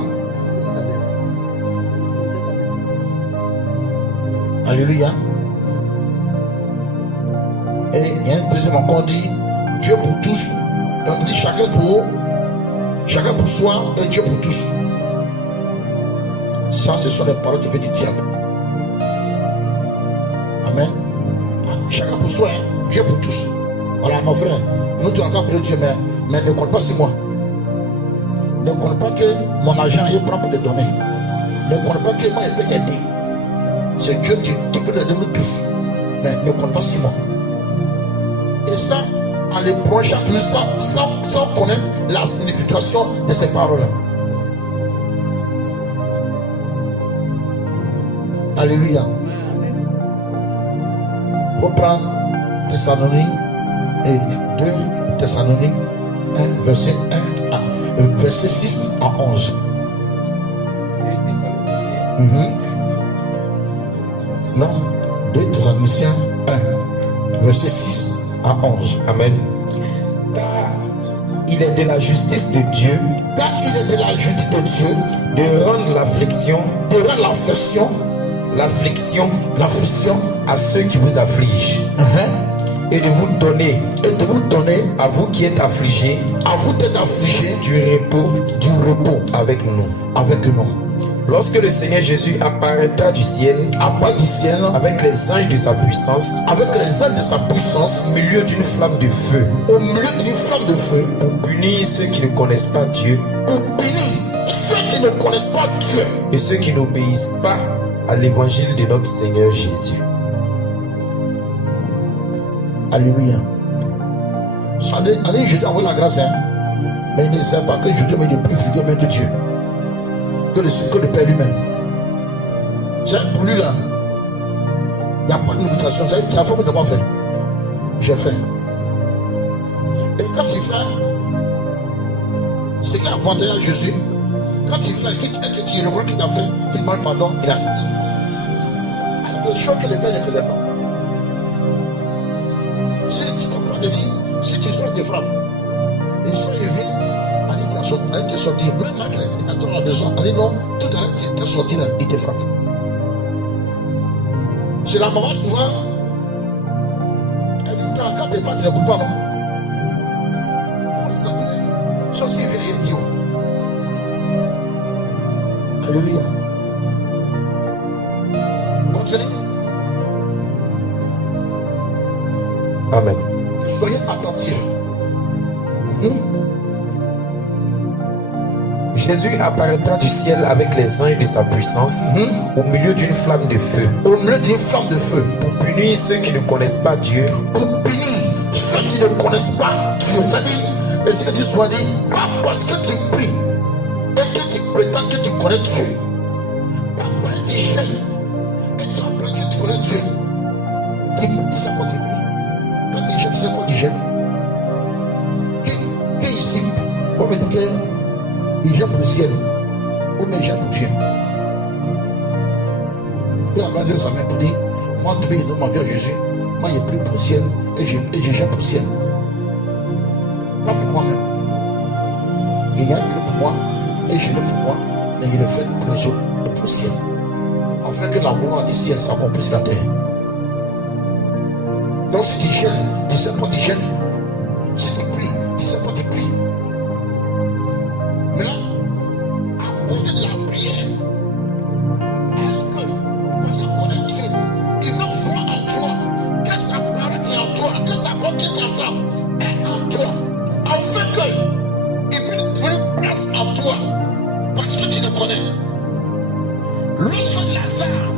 Alléluia. Et il y a une deuxième encore, on dit, Dieu pour tous. On dit chacun pour soi et Dieu pour tous. Ça, ce sont les paroles qui viennent du diable. Amen. Chacun pour soi, hein? Dieu pour tous. Voilà, mon frère, nous tu as encore prié Dieu, mais ne compte pas sur moi. Ne compte pas que mon argent est prend pour te donner. Ne compte pas que moi je peux t'aider. C'est Dieu qui peut aider nous tous. Mais ne compte pas sur moi. Et ça, en les prenant chaque jour, sans connaître la signification de ces paroles-là. Alléluia. Il faut prendre Thessalonique et 2 Thessalonique 1, verset 6 à 11. Non, 2 Thessaloniciens 1, verset 6 à 11. Amen. Car il est de la justice de Dieu. Car il est de la justice de Dieu. De rendre l'affliction. De rendre l'affliction. L'affliction à ceux qui vous affligent. Et de vous donner. À vous qui êtes affligés. Du repos. Avec nous. Lorsque le Seigneur Jésus apparaîtra du ciel, avec les anges de sa puissance, au milieu d'une flamme de feu, pour punir ceux qui ne connaissent pas Dieu, et ceux qui n'obéissent pas à l'évangile de notre Seigneur Jésus. Alléluia. Allez, je t'envoie la grâce, hein. Mais il ne sait pas que je Dieu est plus fidèle que Dieu. Que le Père lui-même. C'est pour lui là. Il n'y a pas de méditation. C'est la forme de pas fait. J'ai fait. Et quand il fait, c'est qu'il a avantage à Jésus. Quand il fait, que tu reconnais qu'il t'a fait, qu'il demande pardon, il accepte. Alors que chose que le Père ne faisait pas. Si tu te dis, si tu sois tes frappes, il soit élevé, il t'est sorti. Même malgré qu'il a trop la besoin, on dit non, tout à l'heure il t'est sorti là, il te frappe. C'est la maman souvent, elle dit, quand t'es pas, tu ne coupe pas, non? Il faut se dire, sauf s'il vient, il dit, alléluia. Continue. Amen. Soyez attentifs. Jésus apparaîtra du ciel avec les anges de sa puissance, au milieu d'une flamme de feu. Pour punir ceux qui ne connaissent pas Dieu. C'est-à-dire, et ce que Dieu soit dit, pas parce que tu pries et que tu prétends que tu connais Dieu. Pas parce que tu jeûnes et tu apprends que tu connais Dieu. Tu sais quoi tu pries. Quand tu jeûnes, tu sais quoi tu jeûnes. Qui ici, pour me dire qu'il jeûne pour le ciel, ou bien il jeûne pour Dieu. Que la main de sa main pour dire, Moi, depuis que je donne ma vie à Jésus, moi j'ai pris pour le ciel et j'ai gère pour le ciel. Pas pour moi-même. Il y a un peu pour moi et je l'ai pour moi, mais il le fait pour les autres et pour le ciel. Afin que la gloire du ciel s'accomplisse sur la terre. Donc si tu gênes, tu sais pas tu gênes. Si tu pries, tu sais pas tu pries. Mais là, à côté de la prière, est-ce que, parce qu'on connaît Dieu, il veut voir en toi, que sa parole est en toi, que sa voix qui t'entend est en toi, afin qu'il puisse trouver une place en toi, parce que tu le connais. Lorsque Lazare,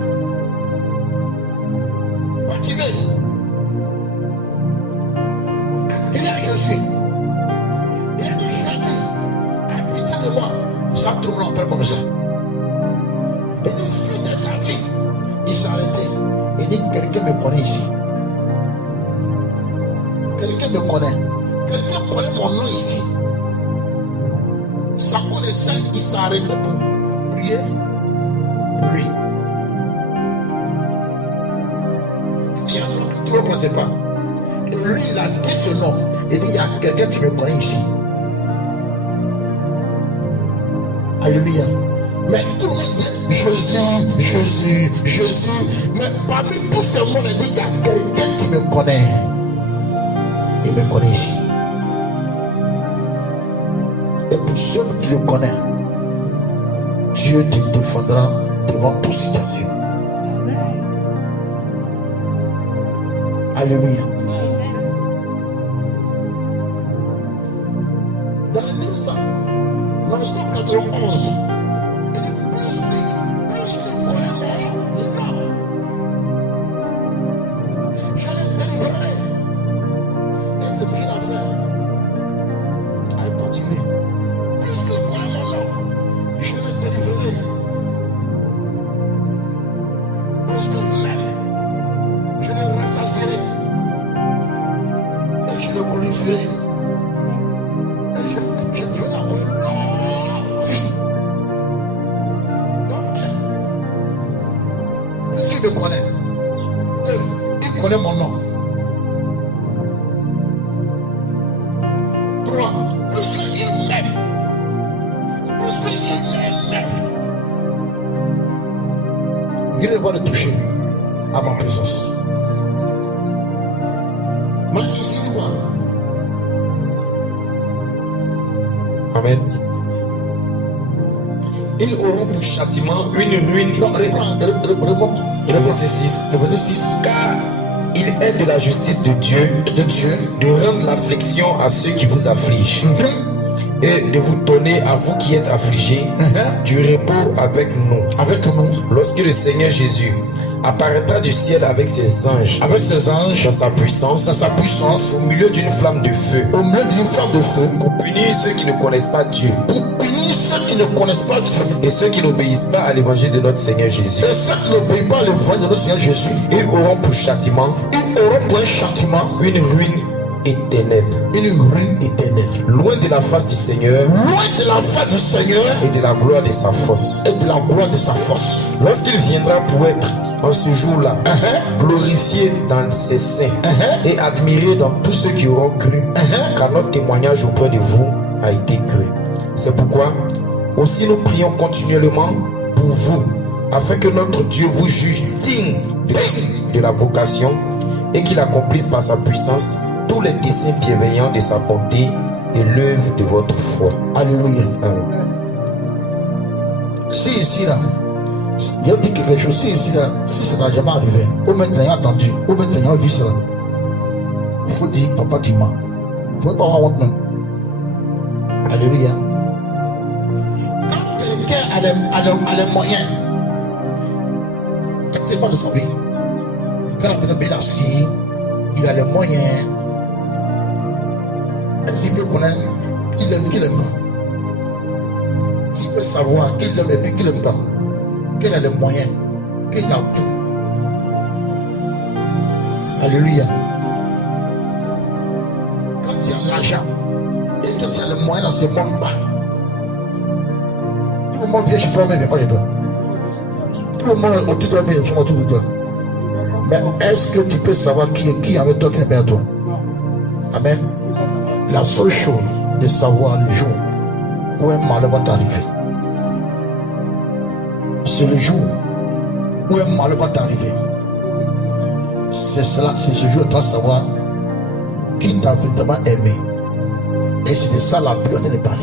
fatigué, il a Jésus, il a dit Jésus, aie pitié de moi, ça tourne en paix comme ça. Il dit, fils de David, il s'est arrêté. Il dit, quelqu'un me connaît ici. Quelqu'un me connaît. Quelqu'un connaît mon nom ici. Sa connaissance, il s'est arrêté pour prier pour lui. Il y a un nom que tu ne connais pas. Et lui, il a dit ce nom. Il dit, il y a quelqu'un qui me connaît ici. Alléluia. Mais tout le monde dit Jésus, Jésus, Jésus. Mais parmi tous ces mots, il dit il y a quelqu'un qui me connaît. Il me connaît ici. Et pour ceux qui le connaissent, Dieu te défendra devant tous ces yeux. Alléluia. Dans le 1991, il dit, plus tu connais mon nom, je l'ai délivré. Et c'est ce qu'il a fait. Il a continué. Plus tu connais mon nom, je l'ai délivré. Plus que même, je l'ai rassasié. Et je l'ai glorifie. Il me connaît. Il connaît mon nom. 3. Plus qu'il m'aime. Plus qu'il m'aime. Il ne va le toucher à ma présence. Mais ici, il voit. Amen. Ils auront pour châtiment une ruine. Non, reprends. Le verset 6. Car il est de la justice de Dieu de rendre l'affliction à ceux qui vous affligent et de vous donner à vous qui êtes affligés du repos avec nous. Lorsque le Seigneur Jésus apparaîtra du ciel avec ses anges, dans sa puissance, au milieu d'une flamme de feu, pour punir ceux qui ne connaissent pas Dieu, et ceux qui n'obéissent pas à l'évangile de notre Seigneur Jésus. Ils auront pour châtiment une ruine éternelle, loin de la face du Seigneur, et de la gloire de sa force. Lorsqu'il viendra pour être en ce jour-là glorifié dans ses saints et admiré dans tous ceux qui auront cru, car notre témoignage auprès de vous a été cru. C'est pourquoi aussi nous prions continuellement pour vous, afin que notre Dieu vous juge digne de la vocation et qu'il accomplisse par sa puissance tous les desseins bienveillants de sa bonté et l'œuvre de votre foi. Alléluia. Amen. Si ici là, il y a dit quelque chose, si ici là, si ça n'a jamais arrivé, ou même t'as entendu, ou même t'as vu cela, il faut dire papa tu mens. Il ne faut pas avoir honte même. Alléluia. Quand quelqu'un a les moyens, quand c'est pas de sa vie, quand la personne est assis, il a les moyens, est-ce qu'il peut connaître qu'il aime, qu'il aime pas? S'il peut savoir qu'il aime et puis qu'il aime pas, qu'il a les moyens, qu'il a tout. Alléluia. Quand tu as l'argent et que tu as les moyens dans ce monde-là, tout le monde vient chez toi, mais il ne vient pas chez toi. Tout le monde autour de toi, mais il vient autour de toi. Mais est-ce que tu peux savoir qui est avec toi, qui n'est pas avec toi? Amen. La seule chose de savoir le jour où un malheur va t'arriver, c'est le jour où un malheur va t'arriver. C'est cela, c'est ce jour de savoir qui t'a véritablement aimé. Et c'est de ça la Bible de parler.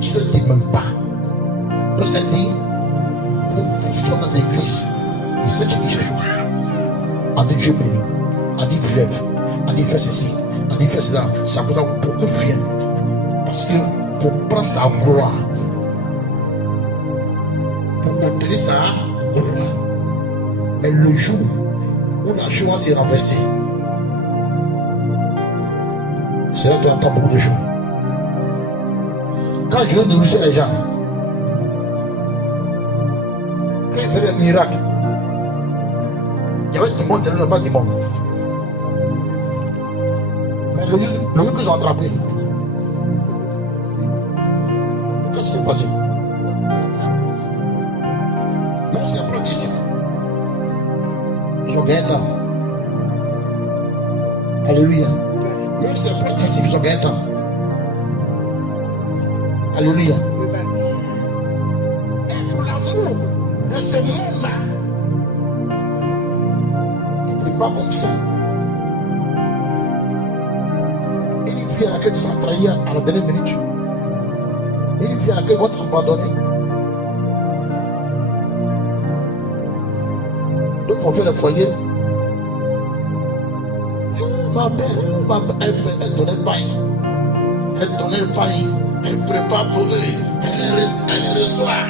Ceux qui ne m'aiment pas. Donc ça dit, pour soit dans l'église, il sait ce qu'il cherche. On dit Dieu béni, on dit lève, on dit fais ceci, on dit fais cela. Ça vous a beaucoup fier. Parce que pour prendre sa gloire, pour obtenir sa gloire, mais le jour où la joie s'est renversée, c'est là que tu entends beaucoup de choses. Quand Dieu nourrissait les gens, quand il faisait des miracles, il y avait du monde, il n'y avait pas du monde. Mais le jour qu'ils ont attrapé, qu'est-ce qui s'est passé? Même ses propres disciples, ils ont gagné un temps. Alléluia. Même ses propres disciples, ils ont gagné un temps. Alléluia. Et pour l'amour de ce monde-là, il n'est pas comme ça. Une fille à laquelle tu seras trahi à la dernière minute. Une fille à laquelle tu vas t'abandonner. Donc on fait le foyer. Ma belle, elle donnait le pain. Elle donnait le pain. Elle prépare pour eux. Elle les reçoit.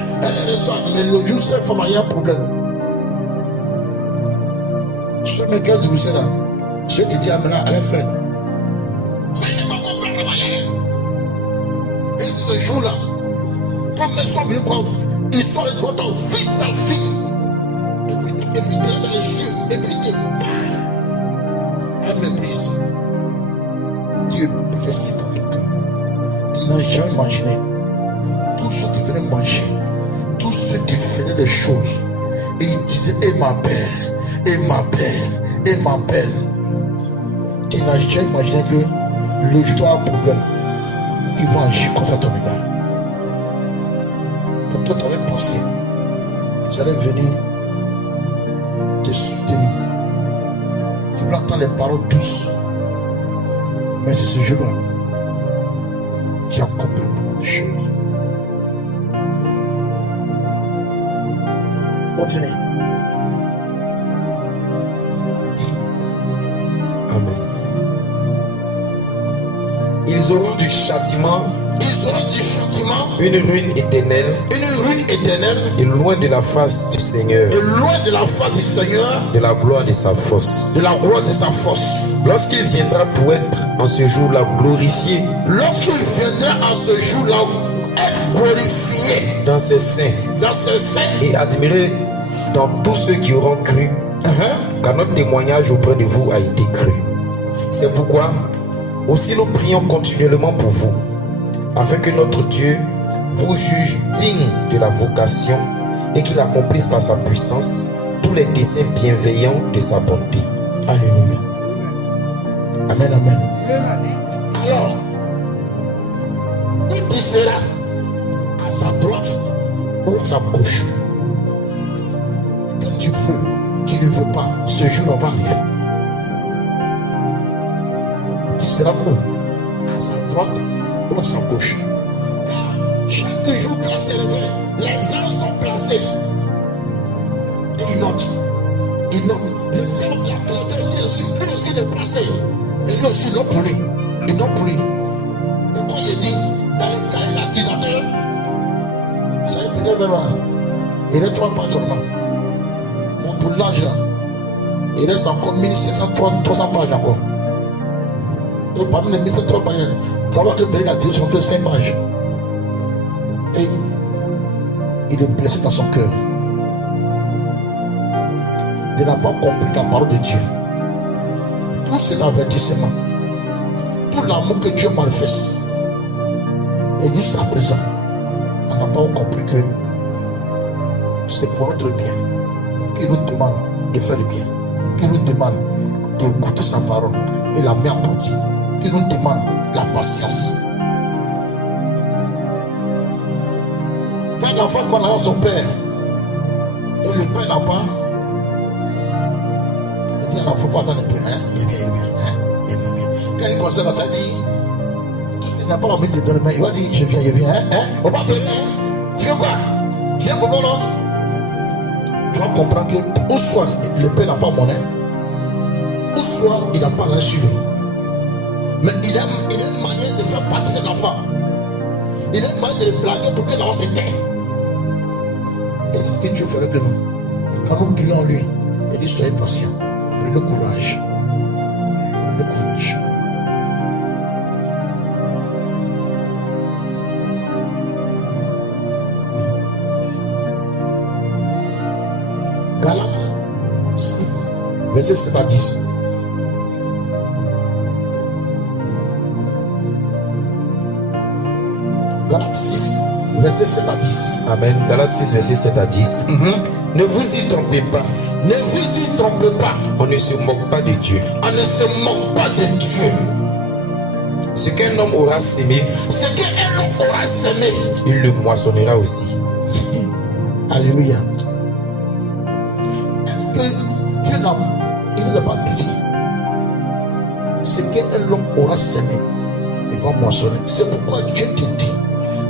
Mais le jour, cette femme a eu un problème. Ce mec qui vous là, ce qui dit à maintenant, elle est faite. Ça n'est pas comme ça, et ce jour-là, comme ils sont venus, ils sont les gros, ton fils, ta fille. Et puis tu es dans les yeux, et puis tu parles. Elle méprise. Dieu blesse dans ton cœur. Tu n'as jamais imaginé. Tous ceux qui venaient manger, tous ceux qui faisaient des choses, et ils disaient, et ma belle, et ma belle, et ma belle. Tu n'as jamais imaginé que le jour a un problème. Ils vont agir comme ça ton égard. Pour toi, tu avais pensé qu'ils allaient venir te soutenir. Tu vas entendre les paroles douces. Mais c'est ce jour-là. Tu as compris beaucoup de choses. Continuez. Amen. Ils auront du châtiment. Ils auront du châtiment. Une ruine éternelle. Une ruine éternelle. Et loin de la face du Seigneur. Et loin de la face du Seigneur. De la gloire de sa force. De la gloire de sa force. Lorsqu'il viendra pour être en ce jour-là glorifié. Lorsqu'il viendra en ce jour-là être glorifié. Dans ses saints. Dans ses saints. Et admiré dans tous ceux qui auront cru. Car notre témoignage auprès de vous a été cru. C'est pourquoi aussi nous prions continuellement pour vous, afin que notre Dieu vous juge digne de la vocation et qu'il accomplisse par sa puissance tous les desseins bienveillants de sa bonté. Alléluia. Amen, amen. Alors, il sera à sa droite ou à sa gauche. Quand tu veux, tu ne veux pas, ce jour va arriver. Tu seras où? À sa droite ou à sa gauche. Car chaque jour quand c'est levé, les anges sont placés. Et ils notent. Ils notent. Le diable, la porte aussi, lui aussi est placé. Et lui aussi, non pour lui. Et non pour lui. Et quand il dit, dans le cahier d'accusateur, ça est peut-être vers là. Il est 3 pages seulement. Mais pour l'âge là, il reste encore 1700, 300 pages encore. Et parmi les 1700 pages, tu vas voir que Bénin a dit que 5 pages. Et il est blessé dans son cœur. Il n'a pas compris la parole de Dieu. Tout cet avertissement, tout l'amour que Dieu manifeste, et jusqu'à présent, on n'a pas compris que c'est pour notre bien qu'il nous demande de faire le bien, qui nous demande d'écouter sa parole et la mettre en pratique, qui nous demande la patience. Quand l'enfant demande à son père, et le père n'a pas, il dit à l'enfant, faut attendre un peu, hein, il vient, Quand il concerne à ça, il dit, il n'a pas envie de donner, mais il va dire, je viens, hein, on va appeler, tu veux quoi? Tiens, comment non? Tu vas comprendre que, ou soit le père n'a pas monnaie, ou soit il n'a pas l'insulte. Mais il a une manière de faire passer l'enfant. Il a une manière de le blaguer pour que l'enfant se tait. Et c'est ce que Dieu fait avec nous. Quand nous prions lui, il dit soyez patient, prenez courage. Prenez courage. Galates 6, verset 7 à 10. Galates 6, verset 7 à 10. Amen. Galates 6, verset 7 à 10. Ne vous y trompez pas. Ne vous y trompez pas. On ne se moque pas de Dieu. On ne se moque pas de Dieu. Ce qu'un homme aura sémé, Ce qu'un homme aura semé, il le moissonnera aussi. alléluia. Est-ce que Dieu il ne l'a pas tout dit? Ce qu'un homme aura semé, il va moissonner. C'est pourquoi Dieu te dit,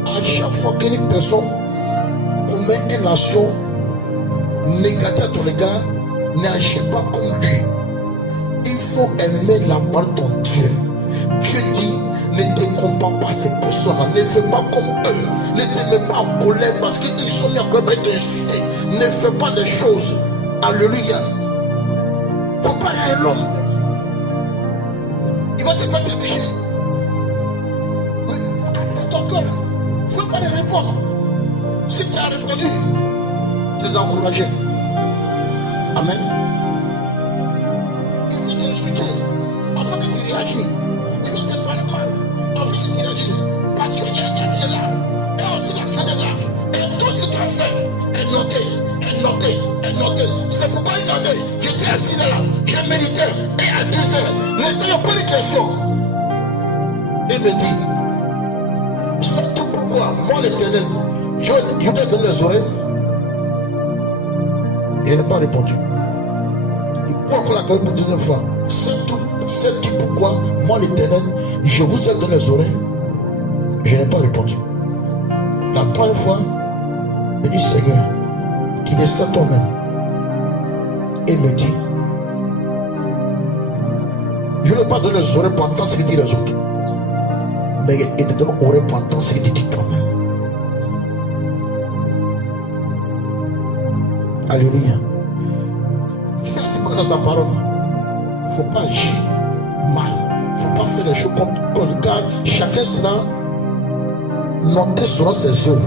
à chaque fois qu'une personne commet une action négative à ton égard, n'agis pas comme lui. Il faut aimer la part de ton Dieu. Dieu dit, ne te compare pas à ces personnes-là, ne fais pas comme eux, ne te mets pas en colère parce qu'ils sont mis en colère pour t'insulter. Ne fais pas des choses. Alléluia. Comparé à l'homme, il va te faire trébucher. Oui, attends ton cœur. Il ne faut pas les répondre. Si tu as répondu, tu es encouragé. Amen. Il va t'insulter afin que tu réagis. Il va te parler mal afin que tu réagis. Parce qu'il y a un entier là. Et aussi la scène là. Et tout ce que tu as fait est noté. C'est pourquoi il en est. J'étais assis là. Je méditais. Et à 10 heures, le Seigneur pose une question. Il me dit, c'est tout pourquoi moi l'Éternel, je lui ai donné les oreilles. Je n'ai pas répondu. Et pourquoi la pour deuxième fois? C'est tout pourquoi moi l'Éternel, je vous ai donné les oreilles. Je n'ai pas répondu. La troisième fois, je dis Seigneur, qui descend toi-même. Et me dit, je ne vais pas donner les oreilles pour entendre ce que disent les autres. Mais il te donne les oreilles pour entendre ce que tu dis toi-même. Alléluia. Dieu a dit quoi dans sa parole? Il ne faut pas agir mal. Il ne faut pas faire des choses comme car chacun sera monté selon ses œuvres.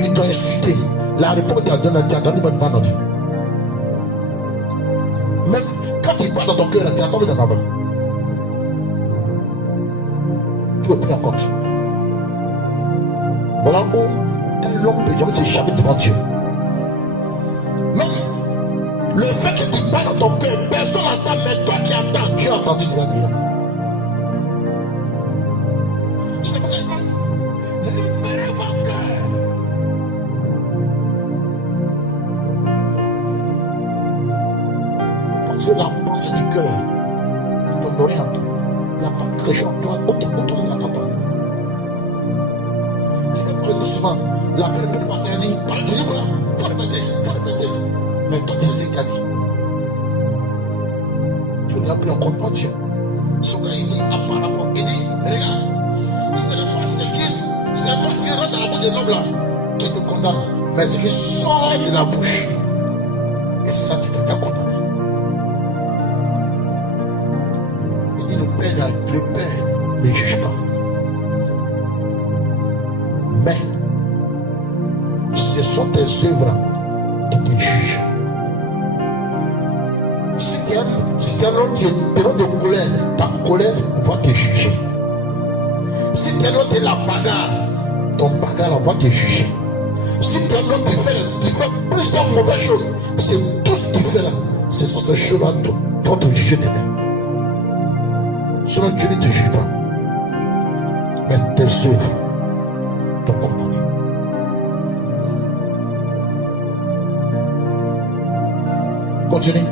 Il doit insulter. La réponse tu as donné, tu as entendu maintenant non. Même quand il parle dans ton cœur, tu as entendu dans la main. Tu veux prendre en compte. Voilà où un homme peut jamais s'échapper devant Dieu. Même le fait que tu parles dans ton cœur, personne n'entend, mais toi qui entends, Dieu a entendu déjà dire. C'est pour ça que libérez votre cœur. Parce que la pensée du cœur, ton oriente, il n'y a pas quelque chose en toi, autant de t'entendre. Tu peux parler doucement, la première de matin dit, parle de quoi? Faut répéter. Mais toi, tu sais ce qu'il a dit. Tu n'as plus en compte pas Dieu. Ce qu'il dit apparemment, il dit, regarde, ce n'est pas ce qui rentre dans la bouche de l'homme là qui te condamne, mais ce qui sort de la bouche. Et ça, tu t'es condamné. Il dit, le Père ne juge pas. Mais ce sont tes œuvres qui te jugent. Si tu as de colère, ta colère va te juger. Si tu as de la bagarre, ton bagarre va te juger. Si tu as qui fait plusieurs mauvaises choses, c'est tout ce qu'il fait là, Ce sont ces choses-là dont te juger demain. Sinon, Dieu ne te juge pas. Mais tes œuvres t'ont condamné. Continue.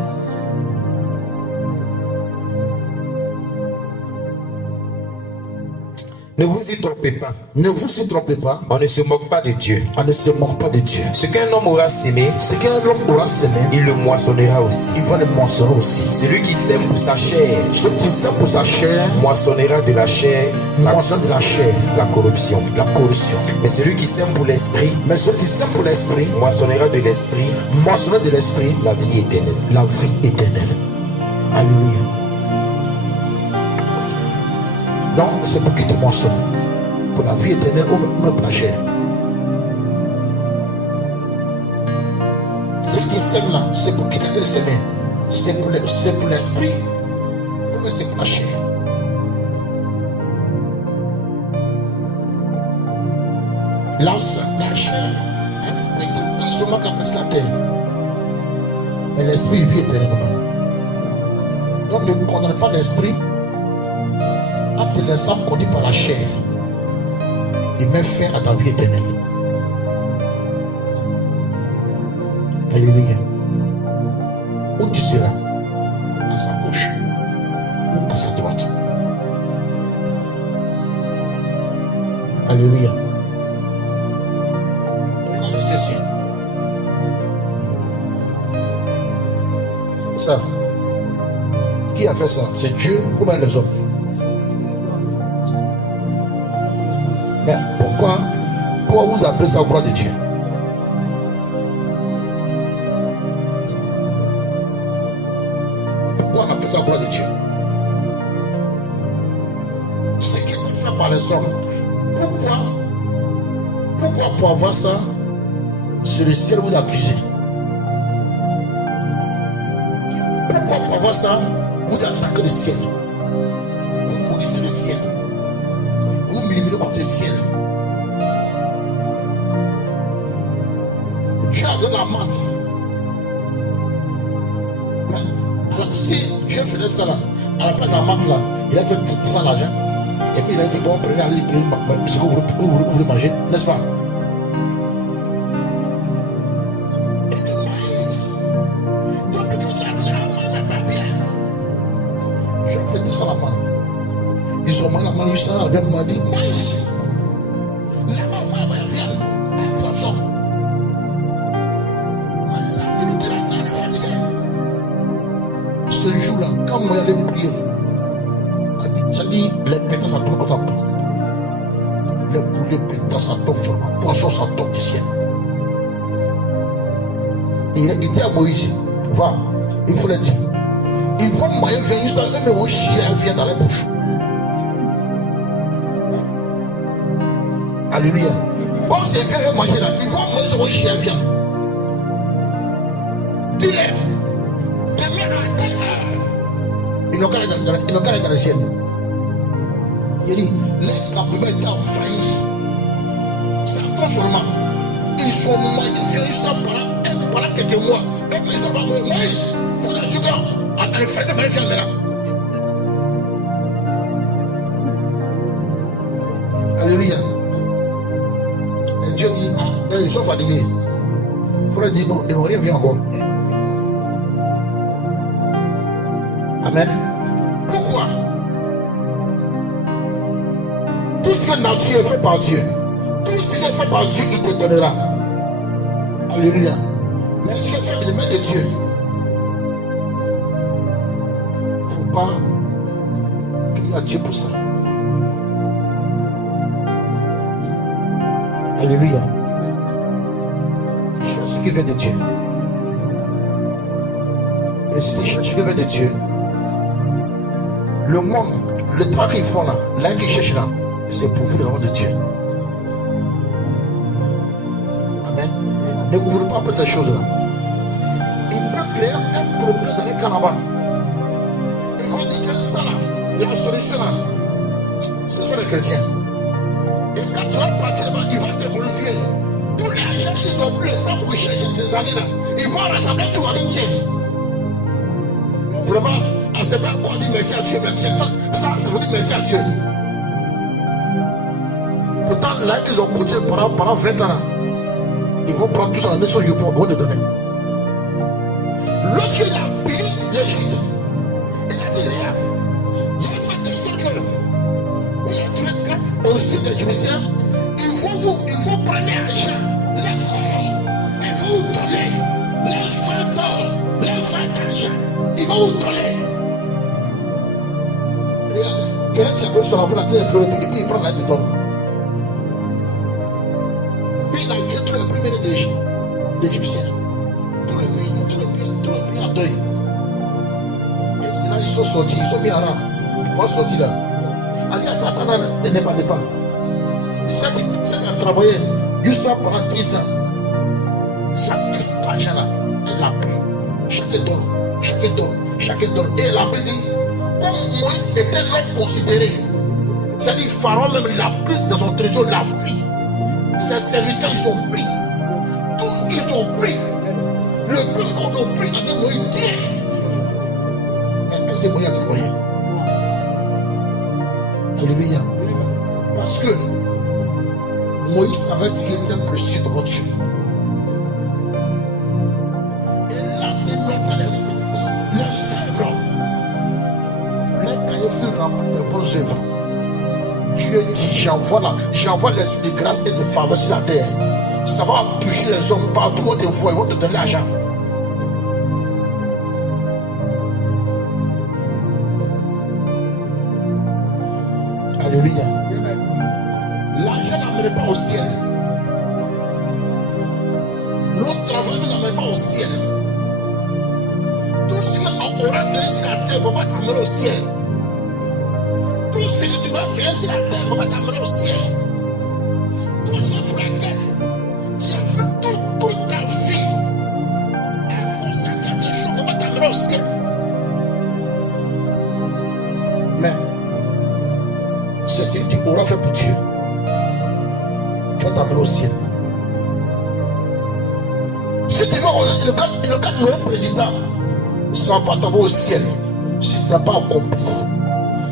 Ne vous y trompez pas. Ne vous y trompez pas. On ne se moque pas de Dieu. On ne se moque pas de Dieu. Ce qu'un homme aura sémé, Ce qu'un homme aura semé, il le moissonnera aussi. il va le moissonner aussi. Celui qui sème pour sa chair, Celui qui sème pour sa chair, moissonnera de la chair moissonne de la chair, la corruption. la corruption. Mais celui qui sème pour l'esprit, Mais celui qui sème pour l'esprit, moissonnera de l'esprit moissonne de l'esprit, la vie éternelle. la vie éternelle. Alléluia. Donc, c'est pour qui te moissonne. Pour la vie éternelle ou même pour la chair. Ce qui sème là, c'est pour qui tu as semé. C'est pour l'esprit ou bien c'est pour la chair. La chair est dans ce moment qu'a pris la terre. Mais l'esprit vit éternellement. Donc ne condamne pas l'esprit en te laissant conduire par la chair. Et met fin à ta vie éternelle. Alléluia. Où tu seras? À sa gauche ou à sa droite? Alléluia. Regardez ceci. Ça. Qui a fait ça? C'est Dieu ou bien les hommes? Mais pourquoi vous appelez ça gloire de Dieu? Pourquoi on appelle ça gloire de Dieu? Ce qui est fait par les hommes. Pourquoi pour avoir ça, sur le ciel vous accusez? Pourquoi pour avoir ça, vous attaquez le ciel? Vous maudissez le ciel? Vous murmurez contre le ciel? Dieu a donné la menthe. Alors, si Dieu faisait ça là, à la place de la menthe là, il a fait tout ça l'argent. Et puis il a dit bon, prenez, allez, ce que vous voulez manger, n'est-ce pas? Dieu a fait tout ça la menthe. Ils ont mangé la menthe, ça avec m'a dit, maïs. La maman va viande, un poisson. Ce jour-là, quand moi j'allais prier, ça dit les pétants ça tombe dans ta porte. Les poulets pétants ça tombe sur moi, poisson ça tombe du ciel. Et il dit à Moïse, va, il faut le dire. Ils vont moyen venir ça, mais mon chien vient dans les bouches. Alléluia. Bon, c'est vrai manger là, ils vont manger mon chien vient. Dis-le. Ils n'ont qu'à aller dans le ciel. Il dit, les campements étaient envahis. Ça tombe seulement. Ils sont magnifiés, ils sont pendant quelques mois. Et puis ils sont pas morts. Moïse, vous l'avez dit quoi? À le faire de mal faire maintenant. Alléluia. Et Dieu dit, ils sont fatigués. Il faut leur dire, non, ils n'ont rien vu encore. Amen. Pourquoi? Tout ce que nature est fait par Dieu, tout ce qui est fait par Dieu, il te donnera. Alléluia. Mais ce qui est fait de main de Dieu, il ne faut pas prier à Dieu pour ça. Alléluia. Cherche ce qui vient de Dieu. Et si tu cherches ce qui vient de Dieu, le monde, le travail qu'ils font là, là qu'ils cherchent là, c'est pour vous le nom de Dieu. Amen. Ne courez pas après ces choses-là. Ils peuvent créer un problème dans les Canada. Ils vont dire que ça là, la solution là, ce sont les chrétiens. Et quand tu vas partir là-bas, ils vont se glorifier. Tous les gens qui ont pris le temps pour chercher des années là, ils vont rassembler tout en une chaîne. vraiment, c'est même qu'on dit merci à Dieu, mais ça veut dire merci à Dieu. Pourtant, là qu'ils ont continué pendant 20 ans, ils vont prendre tout ça en nation, ils vont le donner. Lorsqu'il a béni les Juifs, il a dit rien. Il a fait de sorte que il a trouvé aussi les Égyptiens, ils vont prendre l'argent, les morts, ils vont vous donner les fins d'or, les fins d'argent, ils vont vous donner. Regarde, quelqu'un qui a sur la voie, et puis il prend la détonne. Puis il a tué tous les premiers d'Égyptiens. Tous les pays à deuil. Et c'est là ils sont sortis, ils sont mis en rang. Ils vont sortir là. Elle dit, attends, ne pas. C'est qu'elle travaillait jusqu'à pendant 10 ans. Cet argent-là, elle a pris. Chacun donne. Et elle avait dit, comme Moïse était l'homme considéré, c'est-à-dire Pharaon même l'a pris dans son trésor, l'a pris. Ses serviteurs, ils ont pris. Tout, ils ont pris. Le peuple, ils ont pris. A dit, Moïse, tiens. Est-ce que Moïse a travaillé? Alléluia. Parce que Moïse savait ce qui était précieux devant Dieu. Et là, il mettait les œuvres. Les cahiers furent remplis de bonnes œuvres. Dieu dit, j'envoie l'esprit de grâce et de faveur sur la terre. Ça va toucher les hommes partout où tu vois, ils vont te donner l'argent. Alléluia. L'argent n'amène pas au ciel. Notre travail ne n'amène pas au ciel. Tout ce qu'on aura donné sur la terre ne va pas t'amener au ciel. Tout ce que tu vas gagner sur la terre ne va pas t'amener au ciel. Tout ce pour laquelle tu as pris toute ta vie à consacrer à ces choses ne va pas t'amener au ciel. Mais c'est ce que tu auras fait pour Dieu. Tu vas t'amener au ciel. Si tu vas le cas de notre président, il ne sera pas t'amener au ciel si tu n'as pas accompli.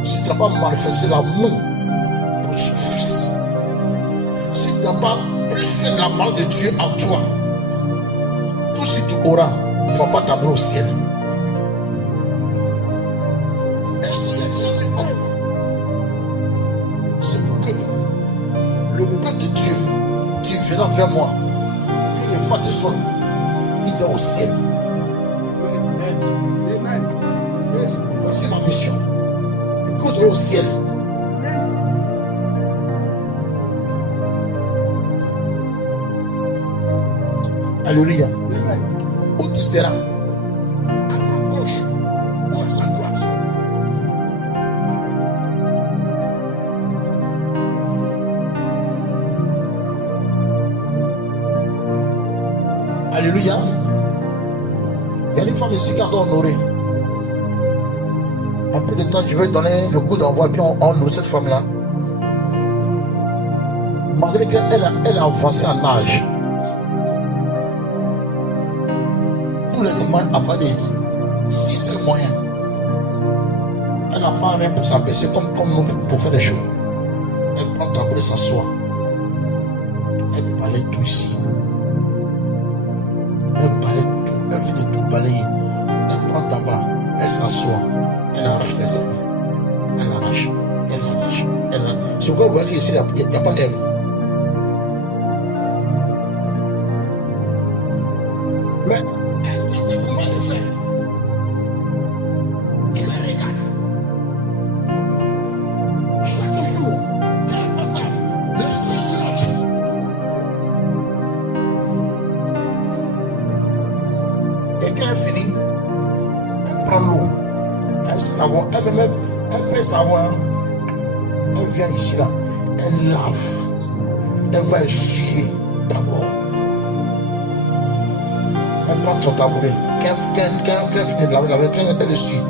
Si tu n'as pas manifesté l'amour pour son fils, si tu n'as pas reçu la parole de Dieu en toi, tout ce que tu auras ne va pas t'amener au ciel. Et si tu as un micro, c'est pour que le peuple de Dieu qui viendra vers moi, qui est fan de son, il va au ciel. Voici ma mission. Au ciel. Alléluia. Où tu seras, à sa gauche ou à sa droite. Alléluia. Il y a une femme ici qui a honoré. Un peu de temps, je vais donner le coup d'envoi, puis on nourrit cette femme-là. Malgré qu'elle a avancé en âge, tous les dimanches, à part des 6 heures moyen, elle n'a pas rien pour s'abaisser comme nous pour faire des choses. Elle prend ta presse, s'assoit. Elle balaye tout ici. Elle balaye tout, elle fait de tout balayer. Elle prend tabac, elle s'assoit. Elle arrache les arbres. Elle arrache. C'est pourquoi vous voyez qu'ici, il n'y a pas d'herbe. Mais est-ce que c'est comment le faire? Tu la regardes. Chaque jour, qu'elle fait ça, le ciel note. Et quand elle finit, elle prend l'eau. Elle savoir, elle peut savoir. Elle vient ici là, elle lave, elle va essuyer d'abord. Elle prend son tabouret, quand elle finit de laver, quand elle essuie,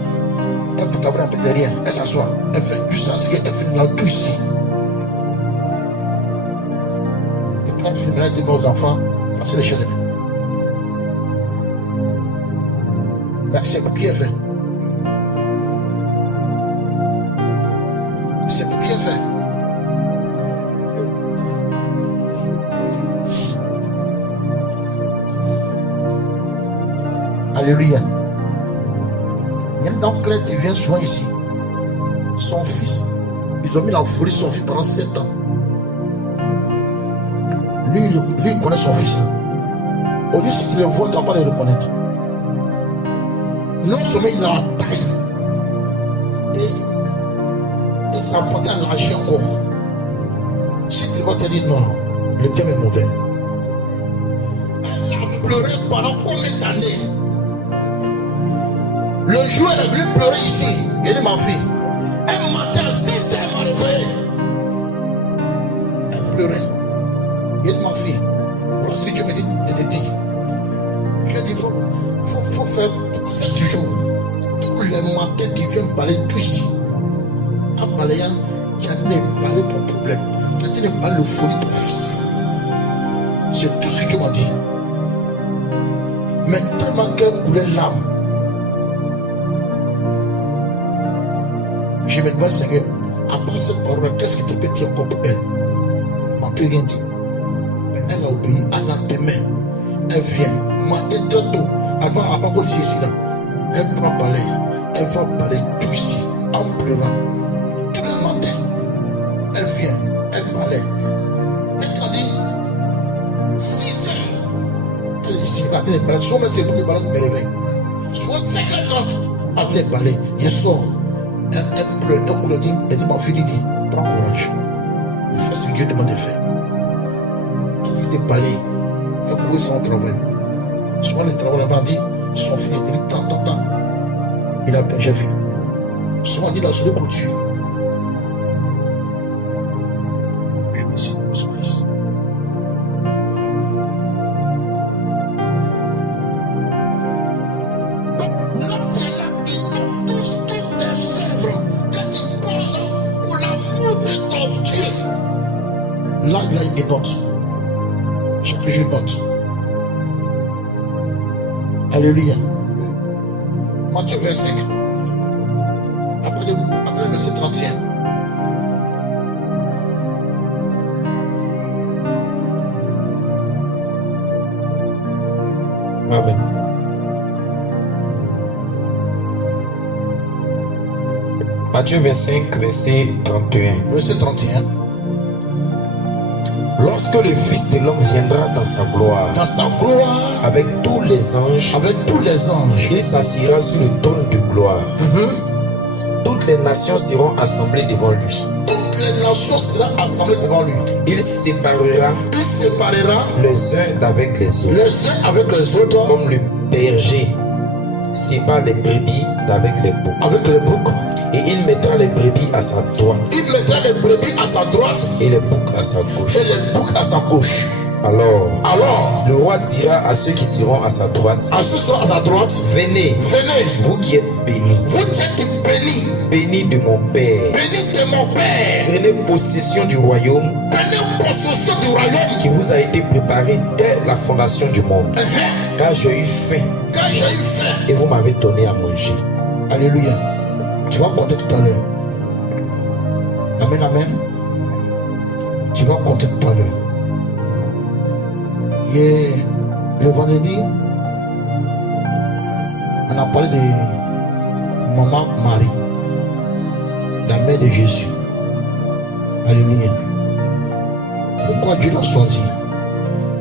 elle peut tabouret un peu derrière, elle s'assoit, elle fait juste ça, elle finit là tout ici. Et puis elle finira de nos enfants, passer les choses. Mais c'est pour qui elle fait? Alléluia. Il y a un oncle qui vient souvent ici. Son fils, ils ont mis la folie sur son fils pendant 7 ans. Lui, il connaît son fils. Au lieu si tu le vois, tu ne vas pas le reconnaître. Non seulement il a la taille, et ça apporte à l'âge encore. Si tu vas te dire non, le diable est mauvais. Elle a pleuré pendant combien d'années? Le jour où elle est venue pleurer ici, elle dit ma fille, un matin à 6 heures, elle m'a réveillé. Elle pleurait. Elle dit ma fille, voilà ce que Dieu me dit de te dire. Dieu dit, faut faire 7 jours. Tous les matins, tu viens balayer tout ici. En balayant, tu as donné balayer ton problème. Tu as donné balayer le folie de ton fils. C'est tout ce que Dieu m'a dit. Mais tellement qu'elle coulait l'âme. Je me demande, Seigneur, à part cette parole, qu'est-ce que tu peux dire encore pour elle? Elle m'a plus rien dit. Mais elle a obéi à la demain. Elle vient, matin très tôt, avant qu'on dise ici là. Elle prend balai, elle va balayer tout ici, en pleurant. Tous les matins, elle vient, elle balaye. Elle a dit 6 heures. Elle dit ici, là, elle balaye. Soit même c'est pour les balades me réveille. Soit 5h30, après elle balaye. Je sors. Elle pleure, elle dit, ma fille dit, prends courage. Fais ce que Dieu demande de faire. Elle fait des balais. Elle courait son travail. Souvent le travail là-bas dit, son fils est venu tant. Il a bien, j'ai vu. Souvent il a sauvé pour Dieu. C'est son fils. Là, il y a une note. J'ai pris une note. Alléluia. Matthieu 25. Après le verset 31. Amen. Matthieu 25, verset 31. Verset 31. Lorsque le Fils de l'homme viendra dans sa gloire, avec tous les anges, il s'assiera sur le trône de gloire. Toutes les nations seront assemblées devant lui. Il séparera les uns avec les autres, comme le berger sépare les brebis d'avec les boucs. Et il mettra les brebis à sa droite. Et les boucs à sa gauche. Alors, le roi dira à ceux qui seront à sa droite, venez, vous qui êtes bénis, bénis de mon Père. Prenez possession du royaume qui vous a été préparé dès la fondation du monde. Car j'ai eu faim et vous m'avez donné à manger. Alléluia. Tu vas compter tout à l'heure. Amen, amen. Tu vas compter tout à l'heure. Le vendredi, on a parlé de maman Marie, la mère de Jésus. Alléluia. Pourquoi Dieu l'a choisi?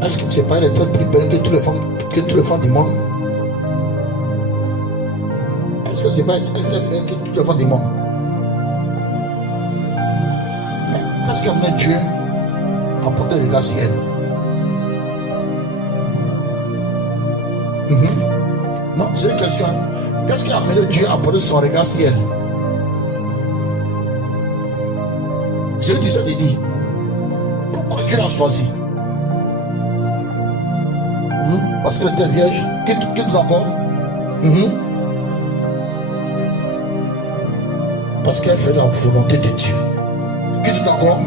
Est-ce que c'est pas elle est très plus belle que toutes les femmes du monde? Est-ce que c'est pas être belle que toutes les femmes du monde? Mais qu'est-ce qui a amené Dieu à porter le regard sur elle? Non, c'est une question. Qu'est-ce qui a amené Dieu à porter son regard sur elle? Je dis ça, il dit. Pourquoi Dieu l'a choisi? Parce qu'elle était vierge. Qui nous encore? Parce qu'elle fait la volonté de Dieu. Qui nous encore?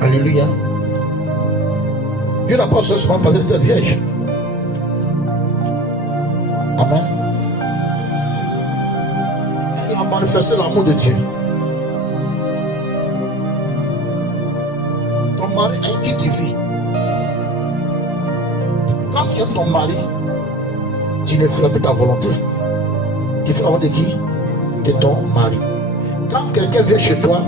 Alléluia. Dieu n'a pas choisi seulement parce qu'elle était vierge. Amen. Elle a manifesté l'amour de Dieu. Ton mari a été qui vit. Quand tu aimes ton mari, tu ne feras plus ta volonté. Tu feras la volonté de qui? De ton mari. Quand quelqu'un vient chez toi,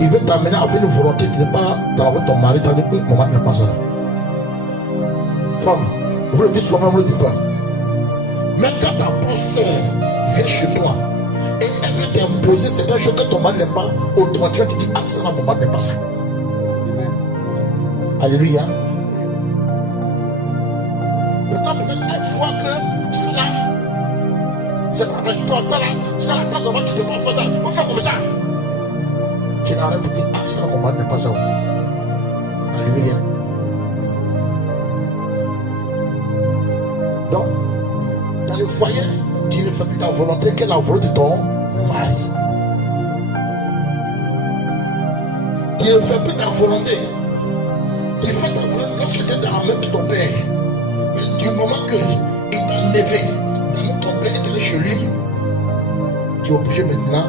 il veut t'amener à faire une volonté qui n'est pas dans la voie de ton mari, tu vas dire, mon mari n'aime pas ça. Femme, vous le dites souvent, vous le dites pas. Mais quand ta pensée vient chez toi et elle veut t'imposer certaines choses que ton mari n'aime pas, automatiquement tu dis, ah ça là, mon mari n'aime pas ça. Alléluia. Pourtant, peut-être une fois que ça là, c'est avec toi, ça là, quand tu ne peux pas faire ça, on fait comme ça. Tu n'arrêtes pas de dire, ah ça là, mon mari n'aime pas ça. Alléluia. Donc, dans le foyer, tu ne fais plus ta volonté que la volonté de ton mari. Tu ne fais plus ta volonté. Tu fais ta volonté lorsque tu es dans la main de ton père. Mais du moment qu'il t'a levé, dans ton père est allé chez lui, tu es obligé maintenant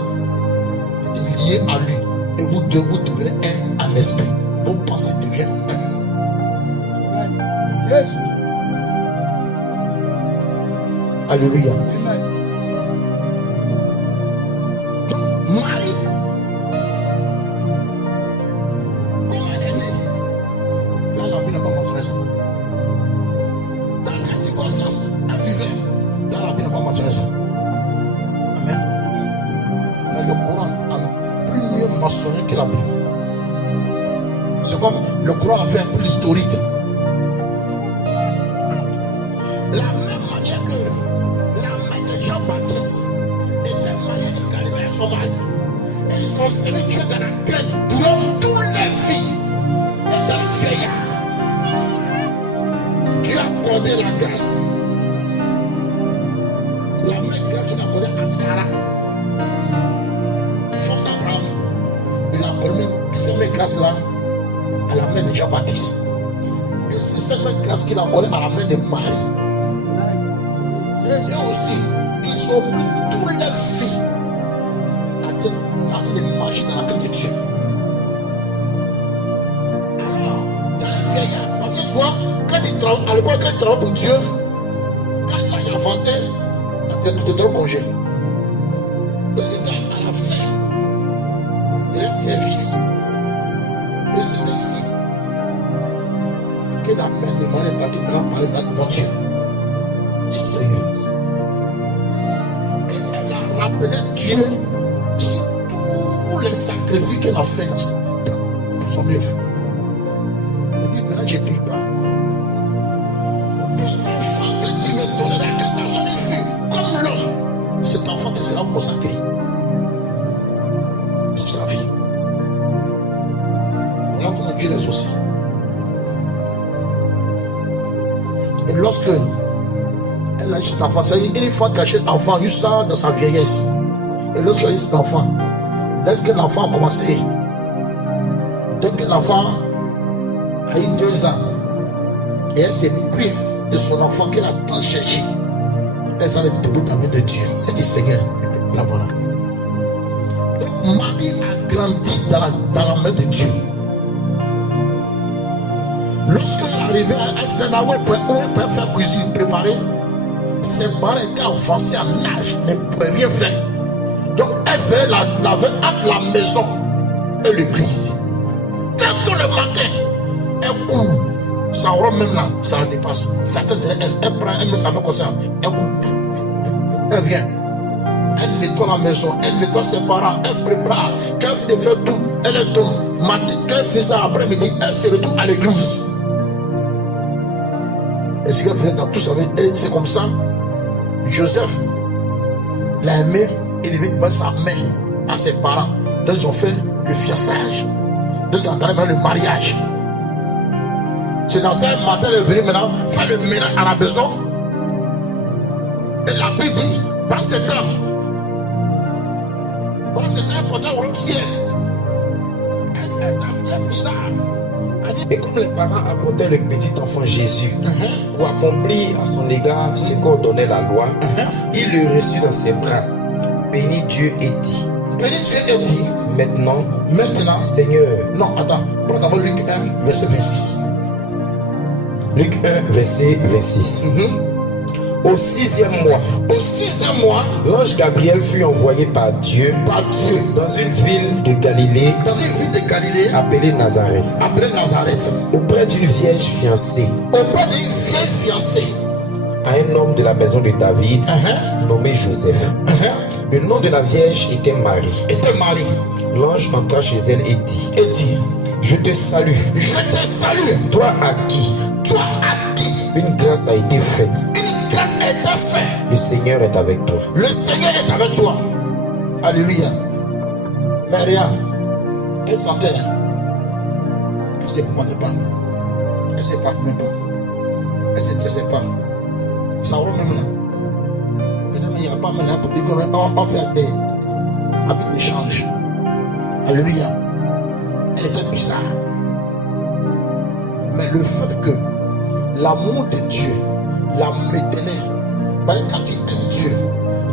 de te lier à lui. Et vous devenez un en esprit. Vos pensées deviennent un. Jésus. Alléluia. Donc, Marie, comme elle est née, là, la Bible n'a pas mentionné ça. Dans quelle circonstance elle vivait, là, la Bible n'a pas mentionné ça. Amen. Mais le Coran a plus mieux mentionné que la Bible. C'est comme le Coran a fait un peu l'historique. La même manière que Jean-Baptiste était marié de Galilée sauvage. Et ils ont servi Dieu dans la graine durant toutes les vies. Et dans le vieillard, Dieu a accordé la grâce. La même grâce qu'il a accordée à Sarah, femme d'Abraham. Il a accordé cette même grâce-là à la main de Jean-Baptiste. Et c'est cette même grâce qu'il a accordée à la main de Marie. Et aussi, ils ont pris toutes les vies à de marcher dans la grâce de Dieu. Alors, dans les vieillards, parce que souvent, quand ils travaillent pour Dieu, quand il a avancé, il te donne congé. Quand ils étaient à la fin de leur service, et c'est ainsi que la main de Marie est partie maintenant parler devant Dieu. Du Seigneur. Rappeler Dieu sur tous les sacrifices qu'elle a fait pour son œuvre. Il dit maintenant je ne prie pas. L'enfant que tu me donneras, que ça soit fait comme l'homme, cet enfant te sera consacré toute sa vie. Voilà comment Dieu les aussi. Et lorsque elle a eu cet enfant, c'est une fois qu'elle a cet enfant, juste ça dans sa vieillesse. Et lorsqu'elle a eu cet enfant, dès que l'enfant a commencé, dès que l'enfant a eu 2 ans, et elle s'est prive de son enfant qu'elle a tant cherché, elle s'en est debout dans la main de Dieu. Elle dit Seigneur, la voilà. Donc Marie a grandi dans la main de Dieu. Lorsqu'elle est arrivée, elle s'est là où elle peut faire cuisine, préparer. Ses parents étaient avancés en âge, ne pouvaient rien faire. Donc elle fait la veille entre la maison et l'église. Dès que le matin, elle court. Sa robe même là, ça la dépasse. Elle prend, elle met sa main comme ça. Elle court. Elle vient. Elle nettoie la maison, elle nettoie ses parents, elle prépare. Quand elle finit de faire tout, elle est tombée. Quand elle finit ça après-midi, elle se retrouve à l'église. Et ce qu'elle faisait dans tout ça, c'est comme ça. Joseph l'a aimé, il devait mettre sa main à ses parents. Donc ils ont fait le fiançage. Donc ils ont entamé maintenant le mariage. C'est dans ça un matin, elle est venue maintenant faire le ménage à la maison. Et la Bible dit, par cet homme, c'était important au ciel. Elle s'appelait bizarre. Et comme les parents apportaient le petit enfant Jésus pour accomplir à son égard ce qu'ordonnait la loi, il le reçut dans ses bras. Béni Dieu et dit. Béni Dieu et dit. Maintenant, Seigneur. Non, attends. Prends d'abord Luc 1, verset 26. Luc 1, verset 26. Au 6e mois, l'ange Gabriel fut envoyé par Dieu dans une ville de Galilée appelée Nazareth, auprès d'une vierge fiancée à un homme de la maison de David nommé Joseph. Le nom de la vierge était Marie. L'ange entra chez elle et dit, je te salue, toi à qui une grâce a été faite. Le Seigneur est avec toi. Alléluia. Mais regarde, elle sentait. Elle ne se pomade pas. Elle ne se parfumait pas. Elle ne se tressait pas. Ça roule même là. Peut-être qu'il n'y a pas maintenant pour dire qu'on va faire des habits d'échange. Alléluia. Elle était bizarre. Mais le fait que l'amour de Dieu la maintenait, quand tu aimes Dieu,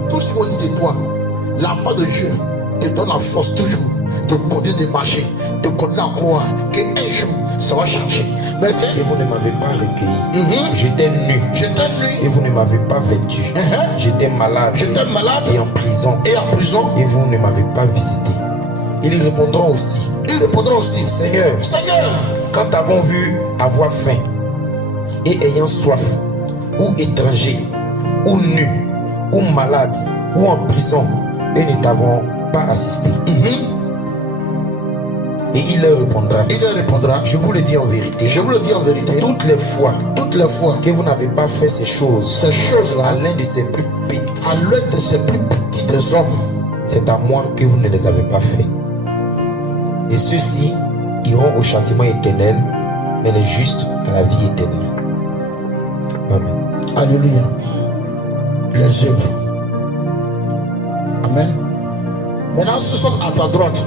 tout ce qu'on dit de toi, la part de Dieu te donne la force toujours de continuer de marcher, de continuer à croire qu'un jour ça va changer. Merci. Et vous ne m'avez pas recueilli. J'étais nu. Et vous ne m'avez pas vêtu. J'étais malade. Et en prison. Et vous ne m'avez pas visité. Ils répondront aussi. Seigneur, quand t'avons vu avoir faim et ayant soif, ou étranger, ou nu, ou malade, ou en prison, et ne t'avons pas assisté. Et il leur répondra, je vous le dis en vérité, toutes les fois que vous n'avez pas fait ces choses-là à l'un de ces plus petits des hommes, c'est à moi que vous ne les avez pas fait. Et ceux-ci iront au châtiment éternel, mais les justes à la vie éternelle. Amen. Alléluia. Les œuvres. Amen. Maintenant, ce sont à ta droite.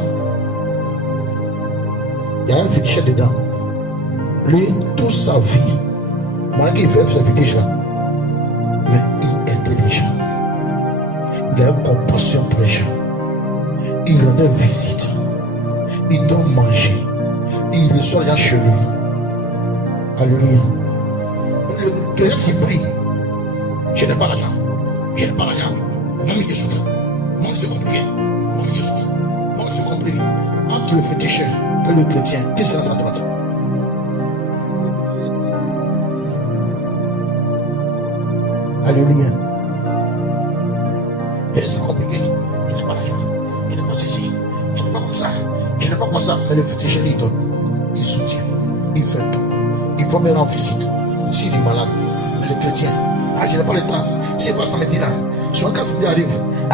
Il y a un fichier dedans. Lui, toute sa vie, malgré qu'il fait ce déjà, mais il est intelligent. Il a une compassion pour les gens. Il rendait visite. Il donne manger. Il reçoit rien chez lui. Alléluia. Le client qui prie, je n'ai pas l'argent. Maman Yessouf. Maman c'est compliqué. Maman Yessouf. Maman c'est compliqué. Entre le féticheur et le chrétien, qui sera à ta droite? Alléluia. C'est compliqué. Je n'ai pas l'argent. Je n'ai pas ceci. Je n'ai pas comme ça. Je n'ai pas comme ça. Mais le féticheur, il donne. Il soutient. Il fait tout. Il faut me rendre visite. S'il est malade, mais le chrétien, je n'ai pas le temps. C'est pas ça maintenant. Souvent quand ça arrive,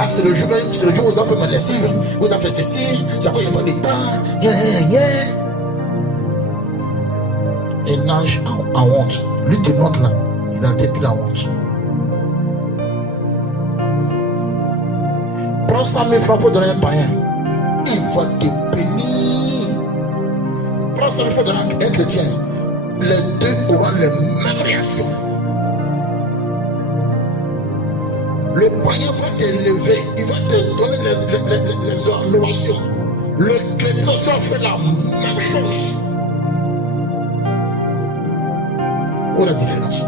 c'est le jour où il doit faire ma lessive, où il doit faire ceci, c'est quoi il n'y a pas de temps. Et nage en honte. Lui te note là, il a depuis la honte. Prends 100 000 francs pour donner un païen. Il va te bénir. Prends 100 000 francs pour donner un chrétien. Les deux auront les mêmes réactions. Le païen va t'élever, il va te donner les améliorations. Le chrétien va faire la même chose. Où est la différence?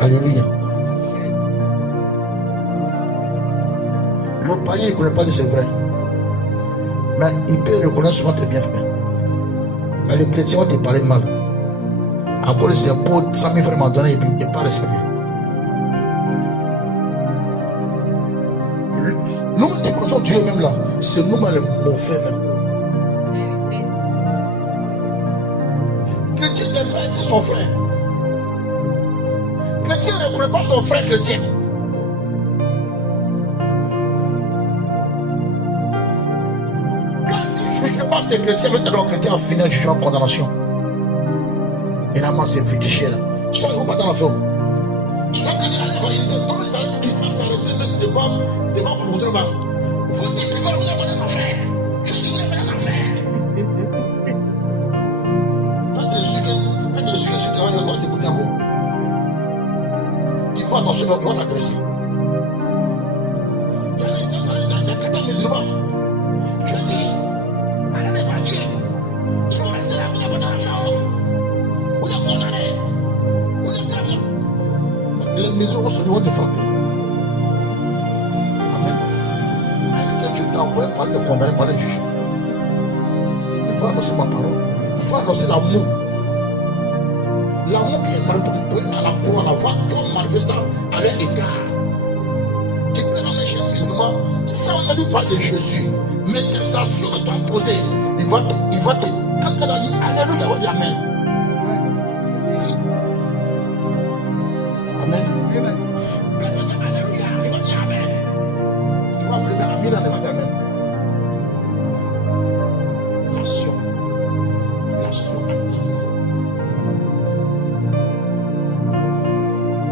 Alléluia. Le païen ne connaît pas que c'est vrai. Mais il peut reconnaître souvent tes bienfaits. Mais les chrétiens vont te parler mal. À cause de ses potes, 100 000 frères m'ont donné et puis il n'est pas respecté. Nous, nous connaissons Dieu même là. C'est nous-mêmes les mauvais même. Chrétien n'aime pas être son frère. Chrétien ne reconnaît pas son frère chrétien. Je ne sais pas si les chrétiens veulent être chrétiens en finir jugement en condamnation. Et là, c'est fétiché là. Soit ils ne vont pas dans la forme. Soit quand il y a l'évangélisation, ils sont s'arrêter même devant vous voudrez pas. Vous dites que vous avez dans l'enfer. Je dis que vous avez dans l'enfer. Quand tu es sûr que ce travail, on doit t'écouter un peu. Il faut attention, on va t'agresser. Il y a des chrétiens musulmans. Je dis, allez, Dieu, si on reste la vie condamné par les juges. Il va annoncer ma parole. Il va annoncer l'amour. L'amour qui est manipulé à la couronne, va manifester à leur égard. Tu peux nommer chez musulman sans même parler de Jésus. Mais tes actions que tu as posées, il va te. Quand elle a dit Alléluia, on va dire Amen. Amen. Quand elle dit Alléluia, il va dire Amen. Il va appeler Amen, il va dire Amen. L'action attire.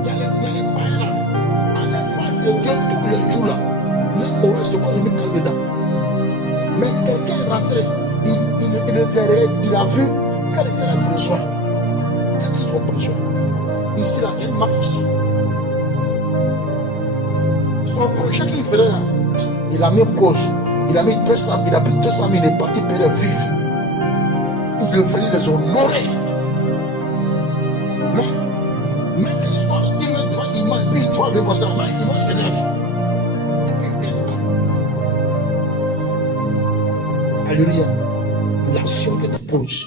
Il y a les païens là. À l'époque de Dieu, tous les jours là, les oreilles se collent, ils mettent dedans. Mais quelqu'un est rentré, il a vu quel était le besoin. Qu'est-ce qu'ils ont besoin? Ici là, il y a une marque ici. Son projet qu'il faisait là, il a mis pause. Il a mis 200 000, il a pris 200 000, il est parti payer le vivre. Il est venu les honorer. Mais qu'ils soient assis maintenant, il m'a dit, tu vas venir ça, il va se lever. Et puis il vient. Alléluia. L'action que tu poses.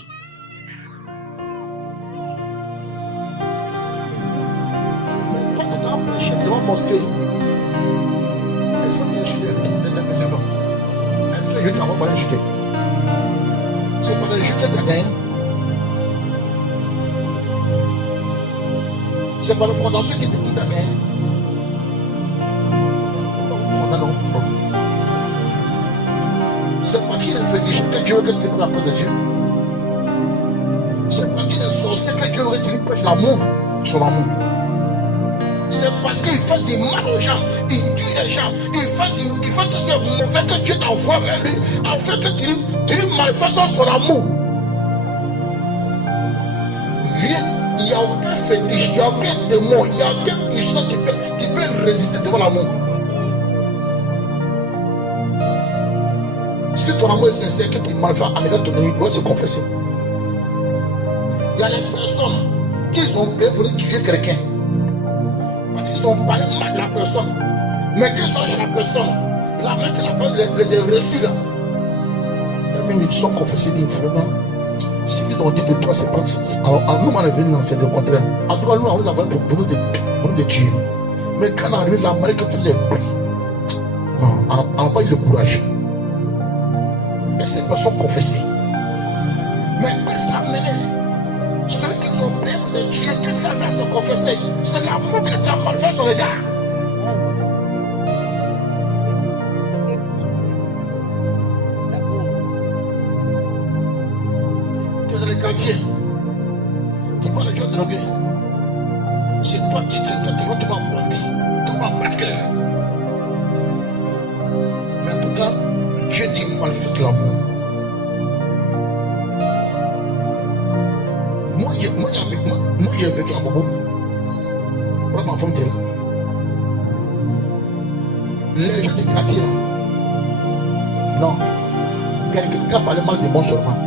Mais quand tu t'as prêché devant mon mosquée, il faut bien chuter les musulmans. Est-ce que je t'envoie pas les chuter? C'est pas les chuter que tu as gagné. C'est pas le condensé qui t'a gagné. C'est pas qu'il est fétiche que Dieu veut que tu prennes la parole de Dieu. C'est pas qu'il est sorcier que Dieu veut que tu prêches l'amour, son amour. C'est parce qu'il fait du mal aux gens, il tue les gens, il fait tout ce mauvais que Dieu t'envoie vers lui, afin que tu manifestes son amour. Rien, il n'y a aucun fétiche, il n'y a aucun démon, il n'y a aucun puissant qui peut résister devant l'amour. Si ton amour est sincère, que tu manifestes en égard de ton ennemi, il va se confesser. Il y a les personnes qui ont payé pour tuer quelqu'un. Parce qu'ils ont parlé mal de la personne. Mais qu'ils ont lâché la personne, la main que la personne les a reçus là. Et même ils sont confessés d'une vraiment. Ce qu'ils ont dit de toi, c'est pas. Alors, nous, on est venu dans c'est le contraire. En tout cas, nous, on est d'abord pour nous de tuer. Mais quand on arrive là, malgré que tu les pris, non, on n'a pas eu le courage. Et ces personnes confessées. Mais qu'est-ce qui a amené ceux qui ont payé pour les tuer? Qu'est-ce qui a amené à se confesser? C'est l'amour que tu as manifesté sur les gars. Tu es dans les quartiers. Tu vois les gens drogués. C'est toi qui vas tomber en bandit, tomber en braqueur. Mais en tout cas, Dieu dit manifeste l'amour. Moi, j'ai vécu à Bobo. Voilà ma femme était là. Les gens des quartiers là. Non. Quelqu'un parlait mal de moi seulement.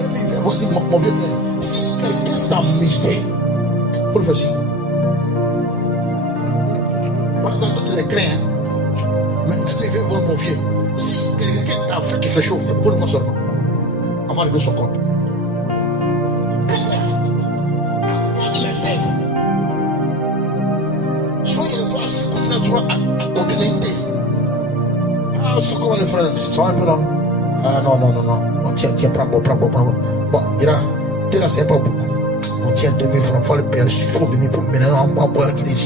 Il fait voir mon vieux frère. Si quelqu'un s'amusait, il faut le faire ci. Par exemple, tu les crains. Mais il vient voir mon vieux. Si quelqu'un t'a fait quelque chose, il faut le voir seulement. On va régler son compte. C'est comment les frères, ça va un peu là? Ah non. Tiens, prends. Bon, il a, tu là, c'est pas beaucoup. On tient 2000 francs, il faut le payer, il faut venir pour me mener en bas pour la Guinée.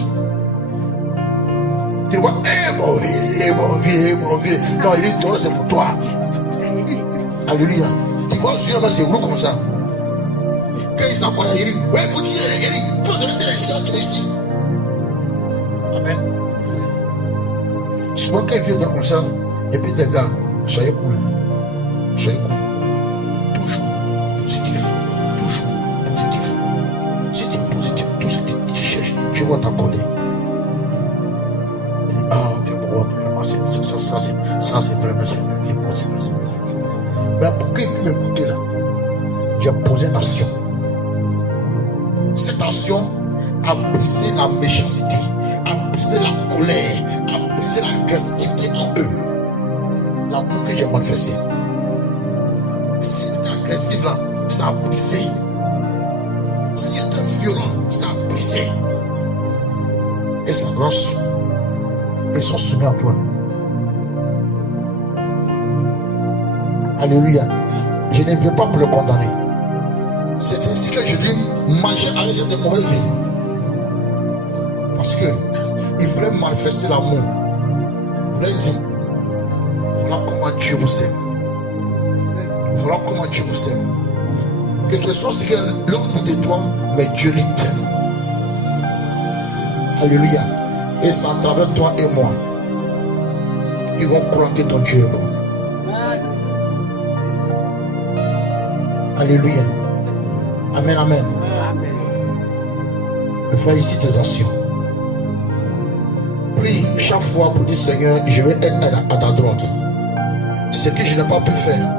Tu vois, mon vieux. Non, il est toi, c'est pour toi. Alléluia. Tu vois, c'est gros comme ça. Quand il s'en va, il dit, ouais, écoute, il dit, il faut donner tes chiens, tu es ici. Amen. Souvent, quand il vient comme ça, et puis les gars, soyez cool. Toujours positif. Si tu es positif, tout ce que tu cherches, tu vas t'accorder. Ah, viens pour voir, vraiment, ça c'est vraiment, c'est vrai. Mais pour qu'il puisse m'écouter là, j'ai posé une action. Cette action a brisé la méchanceté, a brisé la colère, a brisé l'agressivité en eux. l'amour que j'ai manifesté. Si tu es agressif là, ça a brisé. Si tu es violent, ça a brisé. Et ça rend sous. Ils sont soumis à toi. Alléluia. Je ne veux pas pour le condamner. C'est ainsi que je dis, manger à l'aide de mauvaises vies. Parce que il voulait manifester l'amour. Il voulait dire, voilà comment Dieu vous aime. Voilà comment Dieu vous aime. Quelque chose que l'homme dit de toi, mais Dieu les t'aime. Alléluia. Et c'est à travers toi et moi qu'ils vont croire que ton Dieu est bon. Alléluia. Amen, amen. Fais ici tes actions. Prie chaque fois pour dire Seigneur, je vais être à ta droite. Ce que je n'ai pas pu faire,